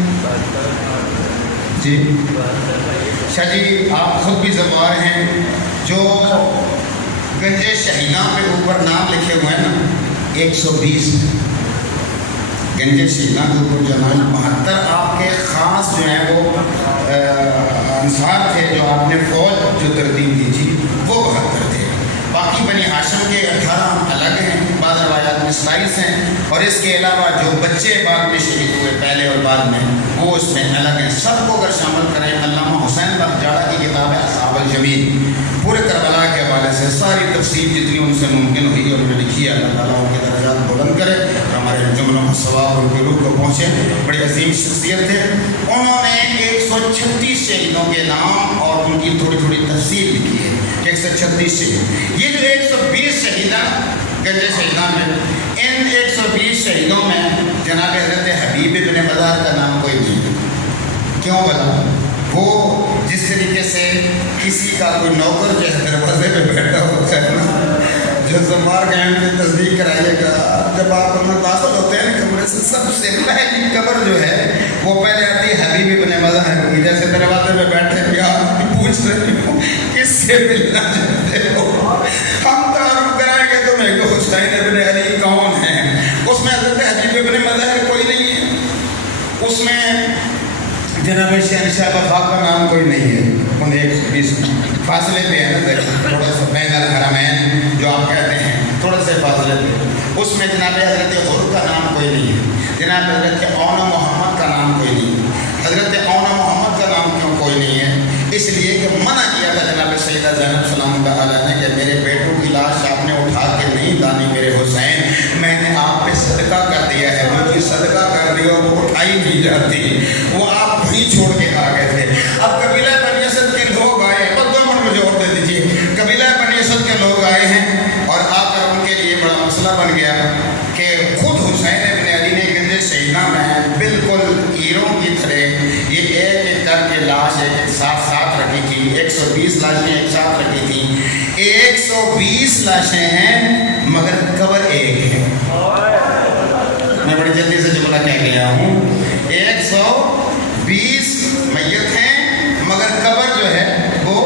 جی شاہ جی آپ خود بھی ذمہ ہیں، جو گنج شہیداں پہ اوپر نام لکھے ہوئے ہیں نا 120 گنج شہیداں کے اوپر جو نام 72 آپ کے خاص جو ہیں وہ انصار تھے، جو آپ نے فوج جو ترتیب دی تھی وہ 72 تھے۔ باقی بنی ہاشم کے 18 الگ ہیں، بعض روایات میں 27 ہیں، اور اس کے علاوہ جو بچے بعد میں شہید ہوئے پہلے اور بعد میں وہ اس میں الگ ہیں۔ سب کو اگر شامل کریں، علامہ حسین بخت جاڑا کی کتاب ہے اصحاب الجمیل، پورے کربلا کے حوالے سے ساری تفصیل جتنی ان سے ممکن ہوئی اور انہوں نے لکھی ہے، اللہ تعالیٰ ان کے درجات بلند کرے، ہمارے جملوں کا ثواب ان کے روح کو پہنچے۔ بڑی عظیم شخصیت تھے، انہوں نے 136 شہیدوں کے نام اور ان کی تھوڑی تھوڑی تفصیل لکھی ہے، 136 شہید۔ یہ جو 120 شہیداں گنج شہیداں میں، ان 120 شہیدوں میں جناب حضرت حبیب ابن مظاہر کا نام کوئی نہیں۔ کیوں بلا؟ وہ جس طریقے سے کسی کا کوئی نوکر جو ہے دروازے پہ بیٹھا ہوتا ہے نا، جو زمار گئے پہ تصدیق کرائیے گا، جب آپ ان میں داخل ہوتے ہیں کمرے سے سب سے پہلی قبر جو ہے وہ پہلے آتی ہے حبیب ابن مظاہر کی۔ جیسے دروازے پہ بیٹھے بھی آپ پوچھ رہے ہو کس سے ملنا چاہتے ہو، ہم تعارف کرائیں گے تمہیں کہ حسین ابن علی کون ہے۔ اس میں حضرت حبیب ابن مظاہر کوئی نہیں ہے، اس میں جناب شہنشاہ وفاق کا نام کوئی نہیں ہے۔ ان 120 فاصلے پہ ہے نا، تھوڑا سا بین الحرمین جو آپ کہتے ہیں، تھوڑا سے فاصلے پہ اس میں جناب حضرت حر کا نام کوئی نہیں ہے، جناب حضرت اون محمد کا نام کوئی نہیں ہے۔ حضرت اون محمد کا نام کیوں کوئی نہیں ہے؟ اس لیے کہ منع کیا تھا جناب سیدہ زینب سلام اللہ علیہ نے کہ میرے بیٹوں کی لاش آپ نے اٹھا کے نہیں دانی میرے حسین، میں نے آپ پہ صدقہ کر دیا ہے، مجھے صدقہ کر دیا، وہ اٹھائی نہیں جاتی، وہ آپ وہیں چھوڑ کے آ گئے تھے۔ اب قبیلہ بنی اسد کے لوگ آئے، بس 2 منٹ مجھے اور دے دیجیے، قبیلہ بنی اسد کے لوگ آئے ہیں اور آ کر ان کے لیے بڑا مسئلہ بن گیا کہ خود حسین ابن علی نے گنج سیدنا میں بالکل ہیروں کی طرح یہ ایک ایک کر کے لاش ایک ساتھ رکھی تھی، 120 لاشیں ایک ساتھ رکھی تھیں، 120 لاشیں ہیں مگر قبر ایک ہے۔ میں بڑی جلدی سے جملہ کہہ گیا ہوں، 120 میت ہیں مگر قبر جو ہے وہ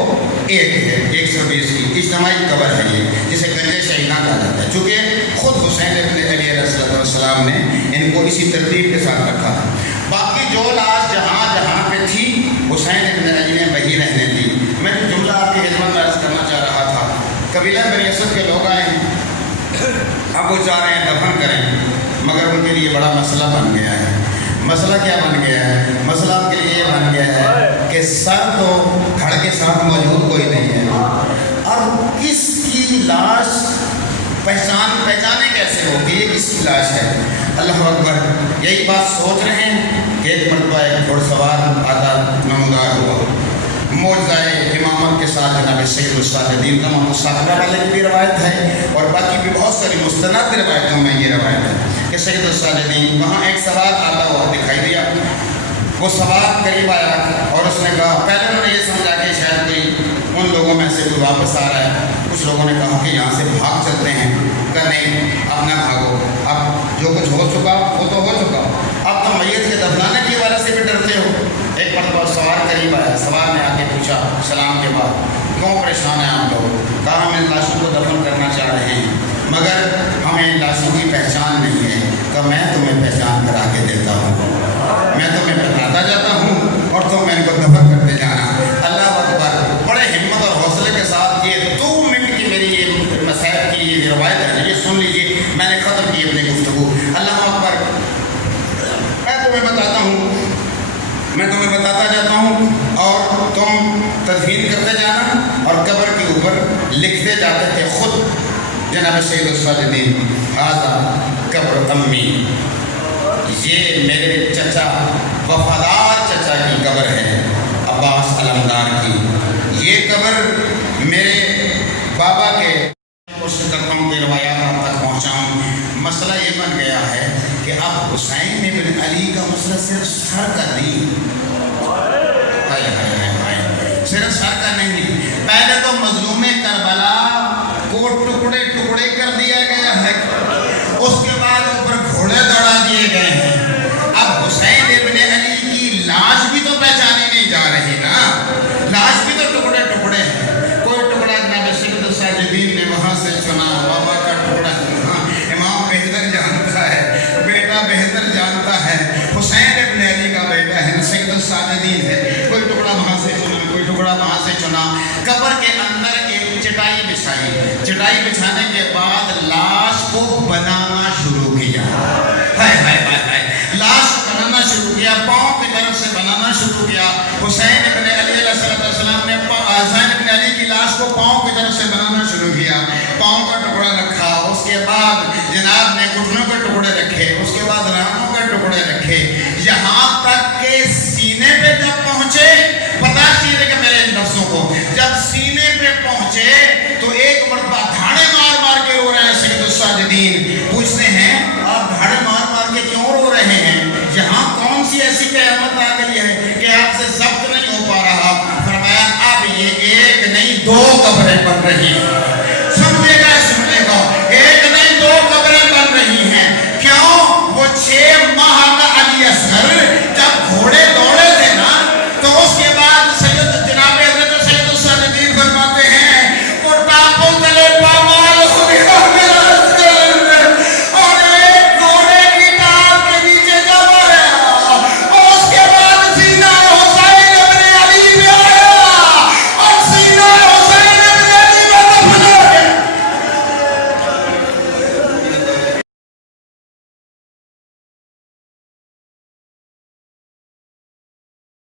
ایک ہے، 120 کی اجتماعی قبر ہے یہ، جسے گنج شہیدہ کہا جاتا ہے، چونکہ خود حسین ابن علی علیہ السلام نے ان کو اسی ترتیب کے ساتھ رکھا تھا۔ باقی جو لاش جہاں جہاں پہ تھی حسین ابن علی نے وہی رہنے دی۔ میں جو جملہ آپ کی خدمت میں عرض کرنا چاہ رہا تھا، قبیلہ بنی اسد کے لوگ آئے ہیں، اب وہ چاہ رہے ہیں دفن کریں، مگر ان کے لیے بڑا مسئلہ بن گیا ہے۔ مسئلہ کیا بن گیا ہے؟ مسئلہ ان کے لیے یہ بن گیا ہے کہ سر تو دھڑ کے ساتھ موجود کوئی نہیں ہے، اب کس کی لاش پہچانے کیسے ہوگی، یہ کس کی لاش ہے؟ اللہ اکبر، یہی بات سوچ رہے ہیں کہ ایک مرتبہ ایک گھڑ سوار آتا نمودار ہوا، معجزۂ امامت کے ساتھ جناب سید الساجدین تمام مصطفیٰ والے کی بھی روایت ہے اور باقی بھی بہت ساری مستند روایتوں میں یہ روایت ہے کہ سید الساجدین وہاں ایک سوار آتا ہوا دکھائی دیا، وہ سوار قریب آیا اور اس نے کہا، پہلے انہوں نے یہ سمجھا کہ شاید کوئی ان لوگوں میں سے کوئی واپس آ رہا ہے، کچھ لوگوں نے کہا کہ یہاں سے بھاگ چلتے ہیں، کہا نہیں اب نہ بھاگو، اب جو کچھ ہو چکا وہ تو ہو چکا، اب تم میت کے دفنانے کی وجہ سے بھی ڈرتے ہو۔ ایک مرتبہ سوار قریب آیا، سوار نے آ کے پوچھا سلام کے بعد، کیوں پریشان ہیں آپ لوگ؟ کہا ہم ان لاشوں کو دفن کرنا چاہ رہے ہیں مگر ہمیں ان لاشوں کی پہچان نہیں ہے۔ کہا میں تمہیں پہچان کرا کے دیتا ہوں، میں تمہیں بتاتا جاتا ہوں اور تم ان کو دفن کرتے جانا۔ اللہ اکبر، بڑے ہمت اور حوصلے کے ساتھ یہ 2 منٹ کی میری یہ مسائل کی یہ روایت ہے، یہ سن لیجیے، میں نے ختم کی اپنی گفتگو۔ اللہ اکبر، میں تمہیں بتاتا جاتا ہوں اور تم تدفین کرتے جانا، اور قبر کے اوپر لکھتے جاتے تھے خود جناب سید الساجدین، ھذا قبر امی، یہ میرے چچا وفادار چچا کی قبر ہے عباس علمدار کی، یہ قبر میرے بابا کے، کوشش کرتا ہوں کہ روایات آپ تک پہنچاؤں۔ مسئلہ یہ بن گیا ہے کہ اب حسین ابن علی کا مسئلہ صرف سر کا نہیں، صرف سر کا نہیں، پہلے تو مظلوم کربلا کو ٹکڑے ٹکڑے کر دیا گیا ہے، اس کے بعد اوپر گھوڑے دوڑا دیے گئے ہیں، اب حسین ابن علی کی لاش بھی تو پہچانی نہیں جا رہی نا، لاش بھی تو ٹکڑے ٹکڑے ہیں، کوئی ٹکڑا جناب سید الساجدین نے وہاں سے چنا، بابا کا ٹکڑا چنا، امام بہتر جانتا ہے، بیٹا بہتر جانتا ہے، حسین ابن علی کا بیٹا ہے، سید الساجدین ہے، کوئی ٹکڑا وہاں سے چنا، کوئی ٹکڑا وہاں سے چنا، قبر کے اندر ایک چٹائی بچھائی، چٹائی بچھانے کے بعد لاش کو بنانا شروع کیا، لاش کو بنانا شروع کیا، پاؤں کی طرف سے بنانا شروع کیا۔ حسین ابن علی علیہ السلام نے حسین ابن علی کی لاش کو پاؤں کی طرف سے بنانا شروع کیا، پاؤں کا ٹکڑا رکھا، اس کے بعد جناب نے گھٹنوں کے ٹکڑے رکھے، اس کے بعد رانوں کے ٹکڑے رکھے، یہاں تک کہ سینے پہ جب پہنچے، پتا چلے کہ میرے لفظوں کو، جب سینے پہ پہنچے تو ایک مرتبہ دھاڑے مار مار کے رو رہے ہیں سید الساجدین،